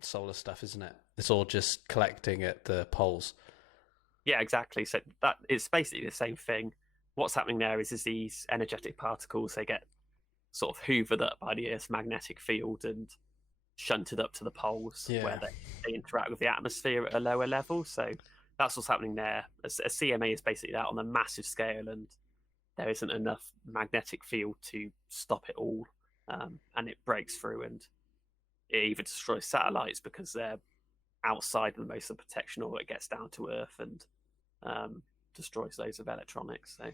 solar stuff, isn't it? It's all just collecting at the poles. Yeah, exactly. So that it's basically the same thing. What's happening there is these energetic particles, they get sort of hoovered up by the Earth's magnetic field and shunted up to the poles, where they interact with the atmosphere at a lower level. So that's what's happening there. A CMA is basically that on a massive scale, and there isn't enough magnetic field to stop it all, and it breaks through, and it either destroys satellites because they're outside of the most of the protection, or it gets down to Earth and destroys loads of electronics. So,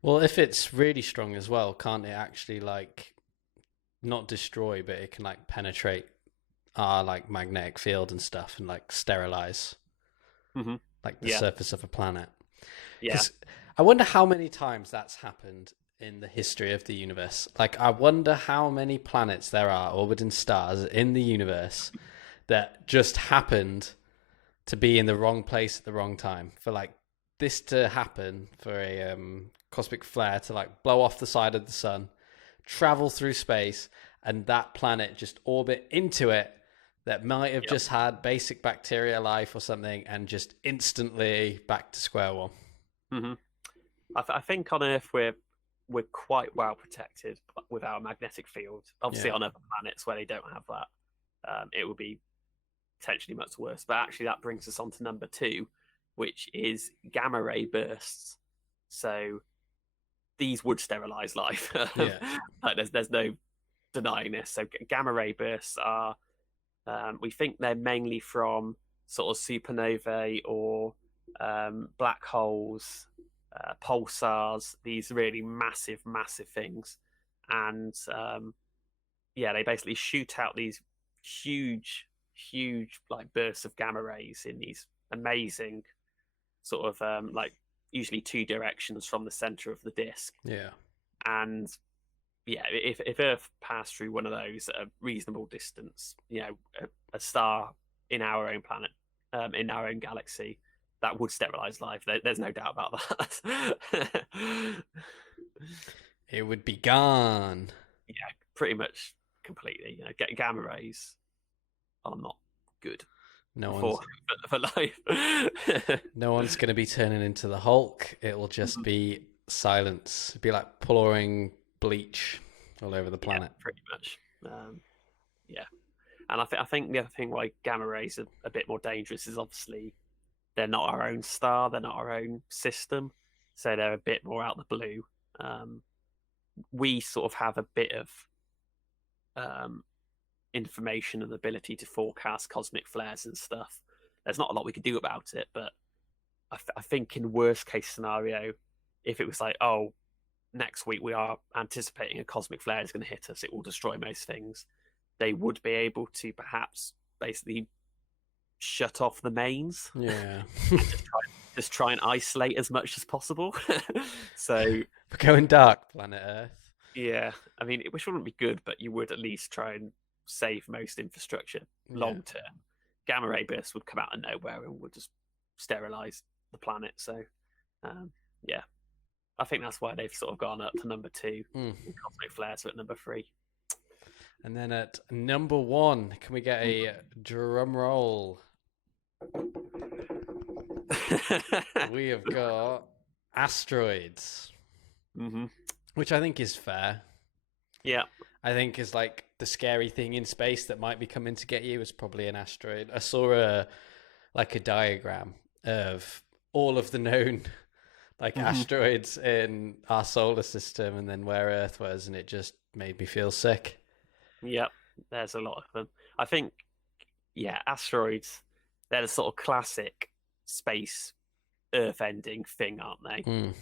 well, if it's really strong as well, can't it actually like not destroy, but it can like penetrate our like magnetic field and stuff, and like sterilize like the surface of a planet? Yeah. I wonder how many times that's happened in the history of the universe. Like, I wonder how many planets there are orbiting stars in the universe that just happened to be in the wrong place at the wrong time. For like this to happen, for a cosmic flare to like blow off the side of the sun, travel through space, and that planet just orbit into it, that might have just had basic bacteria life or something, and just instantly back to square one. I think on Earth we're quite well protected with our magnetic field. Obviously, on other planets where they don't have that, it would be potentially much worse. But actually, that brings us on to number 2, which is gamma ray bursts. So these would sterilize life. Like there's no denying this. So gamma ray bursts are, we think they're mainly from sort of supernovae or black holes, pulsars, these really massive things. And they basically shoot out these huge like bursts of gamma rays in these amazing sort of like usually 2 directions from the center of the disk. And if Earth passed through one of those at a reasonable distance, a star in our own planet, in our own galaxy, that would sterilize life. There's no doubt about that. It would be gone. Yeah, pretty much completely. Gamma rays are not good. For life. No one's going to be turning into the Hulk. It will just be silence. It'd be like pouring bleach all over the planet. Yeah, pretty much. And I think the other thing why gamma rays are a bit more dangerous is obviously they're not our own star, they're not our own system, so they're a bit more out the blue. We sort of have a bit of information and ability to forecast cosmic flares and stuff. There's not a lot we could do about it, but I think in worst case scenario, if it was like, oh, next week we are anticipating a cosmic flare is going to hit us, it will destroy most things, they would be able to perhaps basically shut off the mains. Yeah. just try and isolate as much as possible. So We're going dark, planet Earth. yeah, I mean, which wouldn't be good, but you would at least try and save most infrastructure long term. Gamma ray bursts would come out of nowhere and would just sterilize the planet. So yeah, I think that's why they've sort of gone up to number 2. Cosmic flares are at number 3. And then at number 1, can we get a drum roll? We have got asteroids, which I think is fair. Yeah. I think is like the scary thing in space that might be coming to get you is probably an asteroid. I saw a diagram of all of the known asteroids in our solar system and then where Earth was, and it just made me feel sick. Yep, there's a lot of them. I think, yeah, asteroids, they're the sort of classic space Earth-ending thing, aren't they?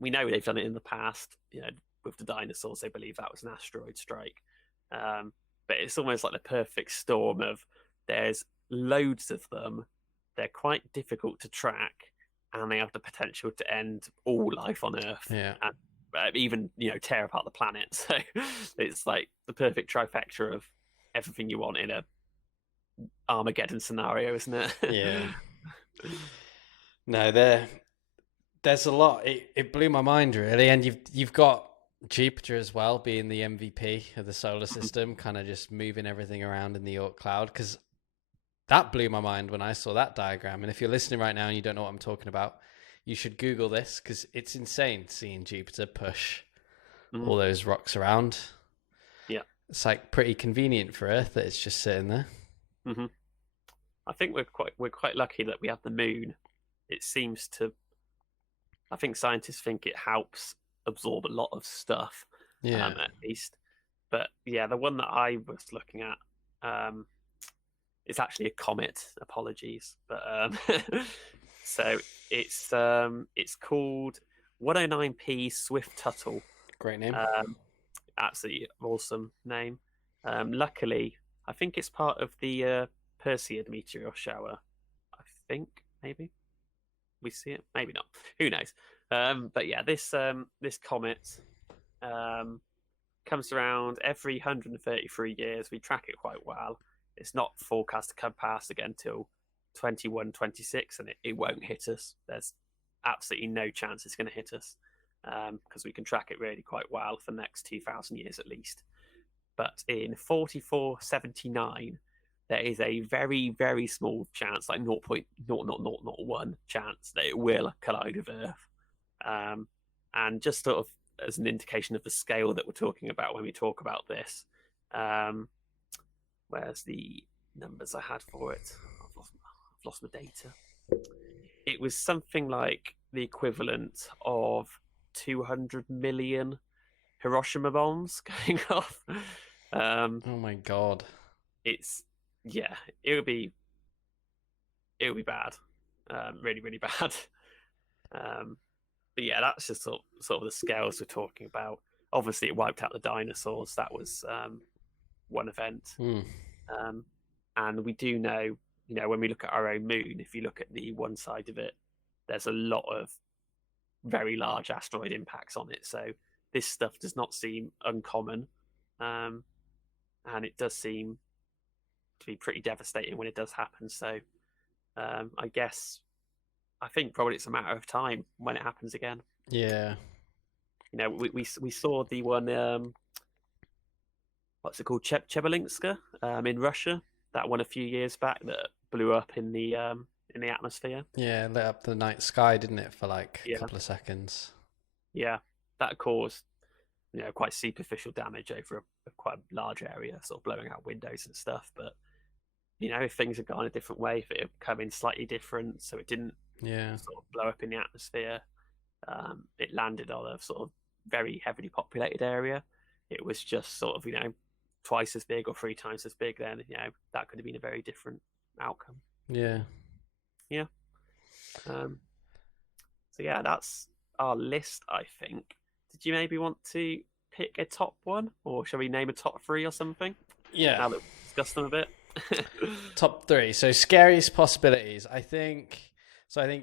We know they've done it in the past. With the dinosaurs, they believe that was an asteroid strike. But it's almost like the perfect storm of there's loads of them, they're quite difficult to track, and they have the potential to end all life on Earth. Yeah. And even, tear apart the planet. So it's like the perfect trifecta of everything you want in a Armageddon scenario, isn't it? Yeah. No, there's a lot. It blew my mind, really. And you've got Jupiter as well being the MVP of the solar system, kind of just moving everything around in the Oort cloud, because that blew my mind when I saw that diagram. And if you're listening right now and you don't know what I'm talking about, you should Google this, because it's insane seeing Jupiter push all those rocks around. Yeah. It's like pretty convenient for Earth that it's just sitting there. I think we're quite lucky that we have the moon. It seems to, I think scientists think it helps absorb a lot of stuff, at least. But yeah, the one that I was looking at, it's actually a comet. Apologies, but so it's called 109P Swift Tuttle. Great name. Absolutely awesome name. Luckily, I think it's part of the Perseid meteor shower. I think maybe we see it, maybe not. Who knows? But yeah, this comet comes around every 133 years. We track it quite well. It's not forecast to come past again till 2126, and it won't hit us. There's absolutely no chance it's going to hit us, because we can track it really quite well for the next 2,000 years at least. But in 4479, there is a very, very small chance, like 0.0001 chance, that it will collide with Earth. And just sort of as an indication of the scale that we're talking about when we talk about this, where's the numbers I had for it? I've lost my data. It was something like the equivalent of 200 million Hiroshima bombs going off. Oh my god! It would be bad, really, really bad. But yeah, that's just sort of the scales we're talking about. Obviously, it wiped out the dinosaurs. That was one event. And we do know, when we look at our own moon, if you look at the one side of it, there's a lot of very large asteroid impacts on it. So this stuff does not seem uncommon. And it does seem to be pretty devastating when it does happen. So I think probably it's a matter of time when it happens again. Yeah. We saw the one, what's it called, Chelyabinsk in Russia. That one a few years back that blew up in the atmosphere. Yeah, lit up the night sky, didn't it, for like a couple of seconds? Yeah, that caused quite superficial damage over a quite large area, sort of blowing out windows and stuff. But if things had gone a different way, if it had come in slightly different, so it didn't Yeah. sort of blow up in the atmosphere. It landed on a sort of very heavily populated area. It was just sort of, twice as big or 3 times as big. Then, that could have been a very different outcome. Yeah. Yeah. So yeah, that's our list, I think. Did you maybe want to pick a top one, or shall we name a top 3 or something? Yeah. Now that we've discussed them a bit. Top 3. So scariest possibilities. I think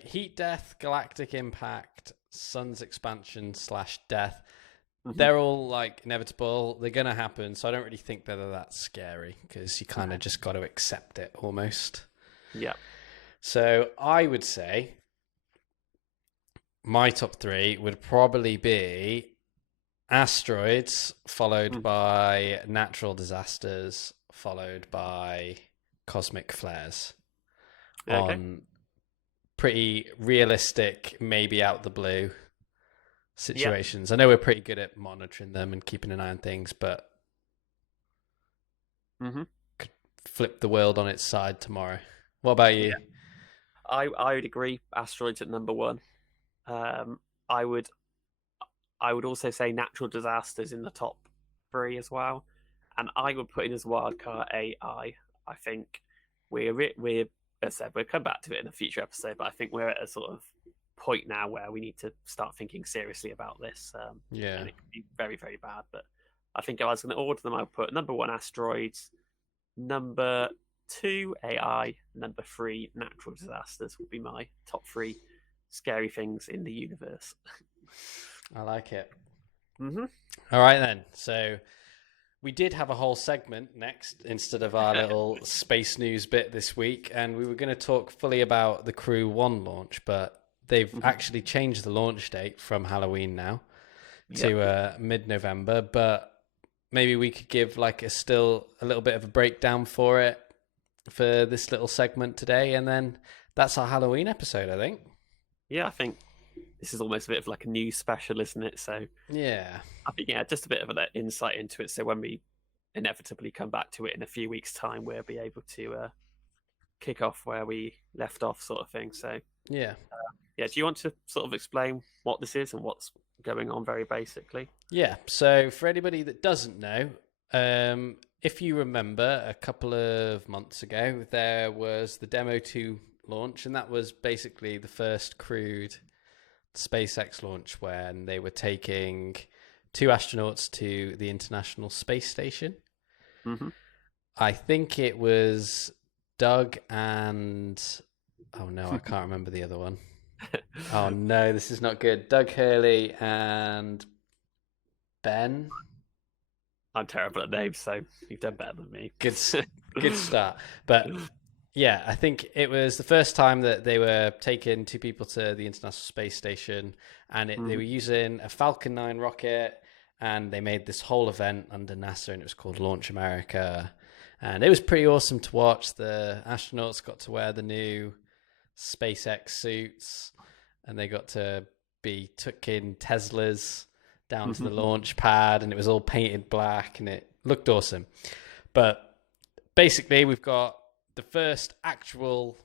heat death, galactic impact, sun's expansion / death. They're all like inevitable. They're gonna happen. So I don't really think they're that scary because you kind of just got to accept it almost. Yeah. So I would say my top 3 would probably be asteroids, followed by natural disasters, followed by cosmic flares. Okay. On pretty realistic, maybe out the blue situations. I know we're pretty good at monitoring them and keeping an eye on things, but could flip the world on its side tomorrow. What about you? Yeah. I would agree. Asteroids at number 1. I would also say natural disasters in the top 3 as well, and I would put in as wildcard AI. I think we're as I said, we'll come back to it in a future episode, but I think we're at a sort of point now where we need to start thinking seriously about this. And it could be very, very bad. But I think if I was going to order them, I would put number 1 asteroids, number 2 AI, number 3 natural disasters would be my top 3 scary things in the universe. I like it. Mm-hmm. All right, then. So we did have a whole segment next instead of our little space news bit this week, and we were going to talk fully about the Crew 1 launch, but they've actually changed the launch date from Halloween now to mid-November, but maybe we could give like a little bit of a breakdown for it for this little segment today, and then that's our Halloween episode, I think. Yeah, I think this is almost a bit of like a news special, isn't it? So yeah, I think just a bit of an insight into it. So when we inevitably come back to it in a few weeks' time, we'll be able to kick off where we left off, sort of thing. So yeah. Do you want to sort of explain what this is and what's going on very basically? Yeah. So for anybody that doesn't know, if you remember a couple of months ago, there was the Demo 2 launch, and that was basically the first crewed SpaceX launch when they were taking 2 astronauts to the International Space Station. I think it was Doug and... oh no, I can't remember the other one. Oh no, this is not good. Doug Hurley and Ben. I'm terrible at names, so you've done better than me. Good start. But yeah, I think it was the first time that they were taking 2 people to the International Space Station, and they were using a Falcon 9 rocket, and they made this whole event under NASA, and it was called Launch America. And it was pretty awesome to watch. The astronauts got to wear the new SpaceX suits, and they got to be took in Teslas down to the launch pad, and it was all painted black, and it looked awesome. But basically, we've got the first actual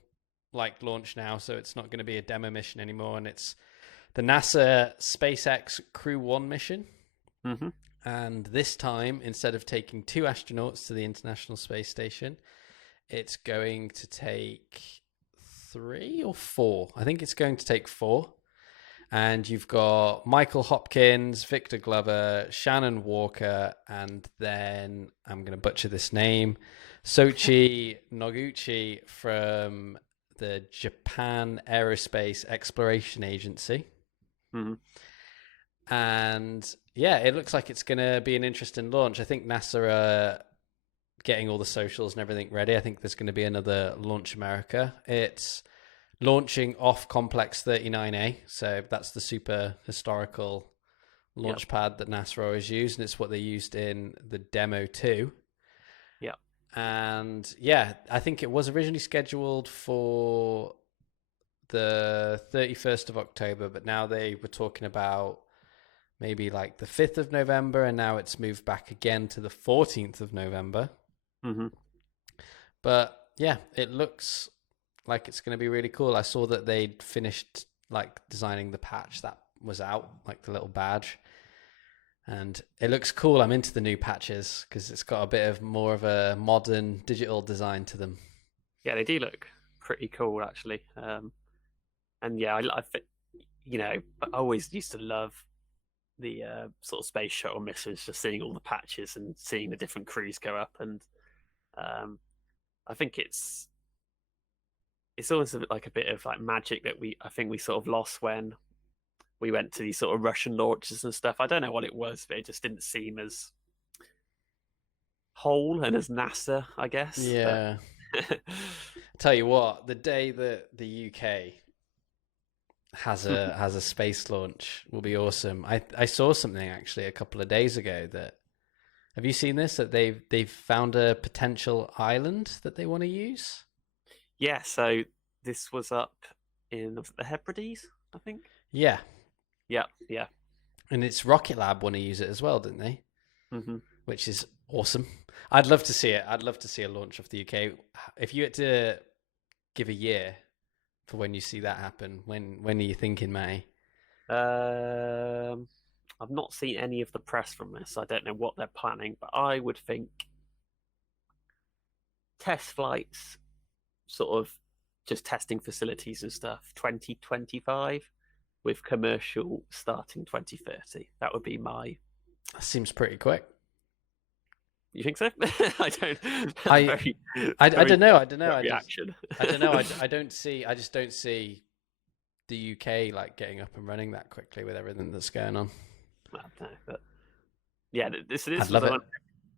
launch now, so it's not going to be a demo mission anymore, and it's the NASA SpaceX Crew 1 mission. And this time, instead of taking 2 astronauts to the International Space Station, it's going to take 3 or 4. I think it's going to take 4. And you've got Michael Hopkins, Victor Glover, Shannon Walker, and then I'm going to butcher this name, Soichi Noguchi from the Japan Aerospace Exploration Agency. And yeah, it looks like it's going to be an interesting launch. I think NASA are getting all the socials and everything ready. I think there's going to be another Launch America. It's launching off Complex 39A, so that's the super historical launch pad that NASA always used, and it's what they used in the Demo 2. Yeah. And yeah, I think it was originally scheduled for the 31st of October, but now they were talking about maybe like the 5th of November, and now it's moved back again to the 14th of November. But yeah, it looks like it's going to be really cool. I saw that they'd finished like designing the patch that was out, like the little badge, and it looks cool. I'm into the new patches because it's got a bit of more of a modern digital design to them. Yeah, they do look pretty cool actually. And yeah, I think, I always used to love the sort of space shuttle missions, just seeing all the patches and seeing the different crews go up. And um, I think it's always like a bit of like magic that I think we sort of lost when we went to these sort of Russian launches and stuff. I don't know what it was, but it just didn't seem as whole and as NASA, I guess. Yeah. Tell you what, the day that the UK has a space launch will be awesome. I saw something actually a couple of days ago that, have you seen this, that they've found a potential island that they want to use? Yeah, so this was up in the Hebrides, I think. Yeah. Yeah, yeah. And it's Rocket Lab want to use it as well, didn't they? Mm-hmm. Which is awesome. I'd love to see it. I'd love to see a launch of the UK. If you had to give a year for when you see that happen, when are you thinking, Matty? I've not seen any of the press from this. So I don't know what they're planning, but I would think test flights, sort of just testing facilities and stuff, 2025, with commercial starting 2030. That would be my. That seems pretty quick. You think so? I don't. I don't know. I don't know. Reaction. I don't know. I don't see. I just don't see the UK like getting up and running that quickly with everything that's going on. I don't know, but yeah, this I'd love it.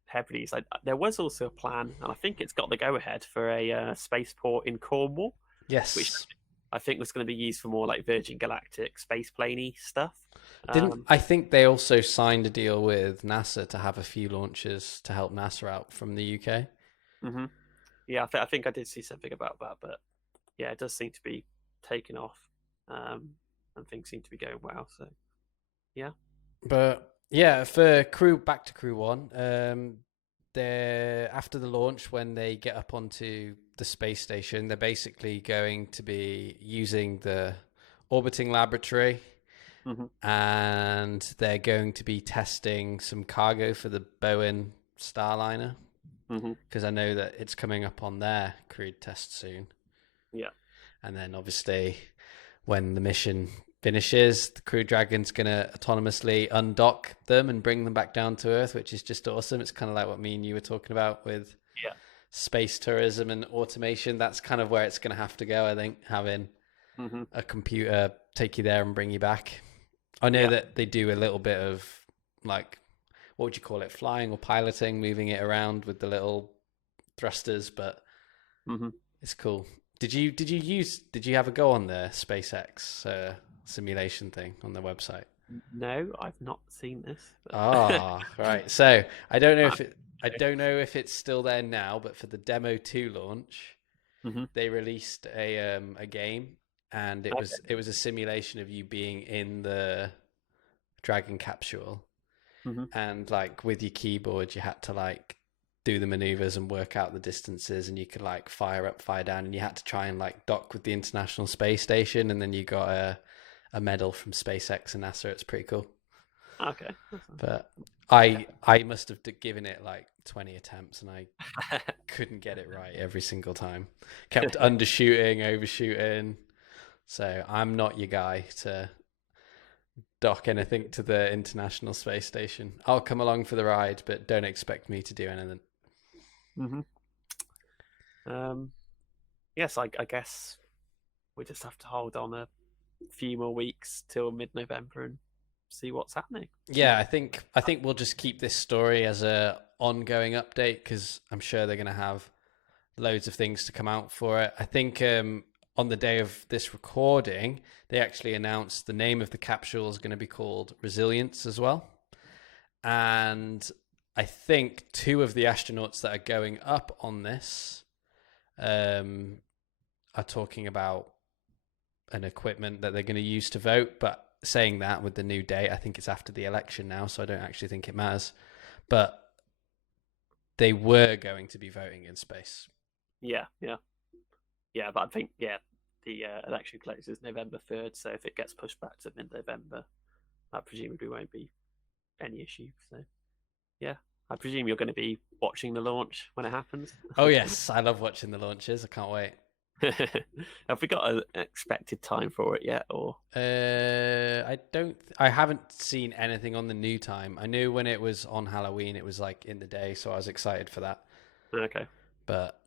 Hebrides. There was also a plan, and I think it's got the go-ahead for a spaceport in Cornwall. Yes, which I think was going to be used for more like Virgin Galactic space planey stuff. I think they also signed a deal with NASA to have a few launches to help NASA out from the UK? Mm-hmm. Yeah, I think I did see something about that, but yeah, it does seem to be taking off, and things seem to be going well. So yeah, but yeah, for back to Crew 1, they're after the launch, when they get up onto the space station, they're basically going to be using the orbiting laboratory, and they're going to be testing some cargo for the Boeing Starliner, because I know that it's coming up on their crewed test soon. Yeah, and then obviously when the mission finishes, the Crew Dragon's going to autonomously undock them and bring them back down to Earth, which is just awesome. It's kind of like what me and you were talking about with space tourism and automation. That's kind of where it's going to have to go, I think, having a computer take you there and bring you back. I know that they do a little bit of, like, what would you call it, flying or piloting, moving it around with the little thrusters, but it's cool. Did you have a go on the SpaceX simulation thing on the website? No, I've not seen this. Right. So I don't know if it's still there now, but for the Demo 2 launch, they released a game, and it was a simulation of you being in the Dragon capsule, and like with your keyboard, you had to like do the maneuvers and work out the distances, and you could like fire up, fire down, and you had to try and like dock with the International Space Station, and then you got a medal from SpaceX and NASA. It's pretty cool. Okay. But I must have given it like 20 attempts, and I couldn't get it right every single time. Kept undershooting, overshooting. So I'm not your guy to dock anything to the International Space Station. I'll come along for the ride, but don't expect me to do anything. Yes, I guess we just have to hold on a few more weeks till mid-November and see what's happening. Yeah, I think we'll just keep this story as a ongoing update, because I'm sure they're going to have loads of things to come out for it. I think on the day of this recording, they actually announced the name of the capsule is going to be called Resilience as well. And I think 2 of the astronauts that are going up on this are talking about an equipment that they're going to use to vote. But saying that, with the new date, I think it's after the election now, so I don't actually think it matters. But they were going to be voting in space. Yeah, yeah, yeah. But I think the election closes November 3rd, so if it gets pushed back to mid-November, that presumably won't be any issue. So yeah, I presume you're going to be watching the launch when it happens. Oh yes, I love watching the launches. I can't wait. Have we got an expected time for it yet, or? I haven't seen anything on the new time. I knew when it was on Halloween, it was like in the day, so I was excited for that. Okay, But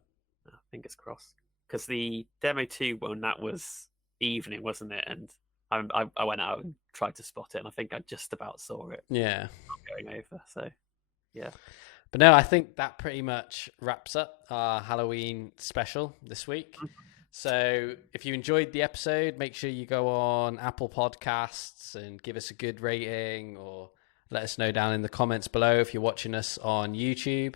fingers crossed. Because the demo 2 one, that was evening, wasn't it? And I went out and tried to spot it, and I think I just about saw it yeah. going over. So yeah. But no, I think that pretty much wraps up our Halloween special this week. So if you enjoyed the episode, make sure you go on Apple Podcasts and give us a good rating, or let us know down in the comments below if you're watching us on YouTube.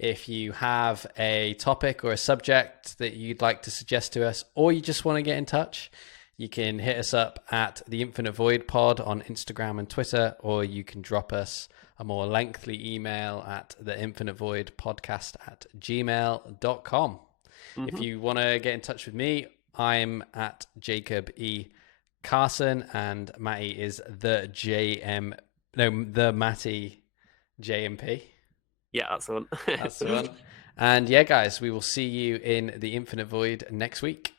If you have a topic or a subject that you'd like to suggest to us, or you just want to get in touch, you can hit us up at the Infinite Void Pod on Instagram and Twitter, or you can drop us a more lengthy email at theinfinitevoidpodcast@gmail.com. If you want to get in touch with me, I'm at Jacob E. Carson, and Matty is the Matty JMP. Yeah, that's the one. That's the one. And yeah, guys, we will see you in the Infinite Void next week.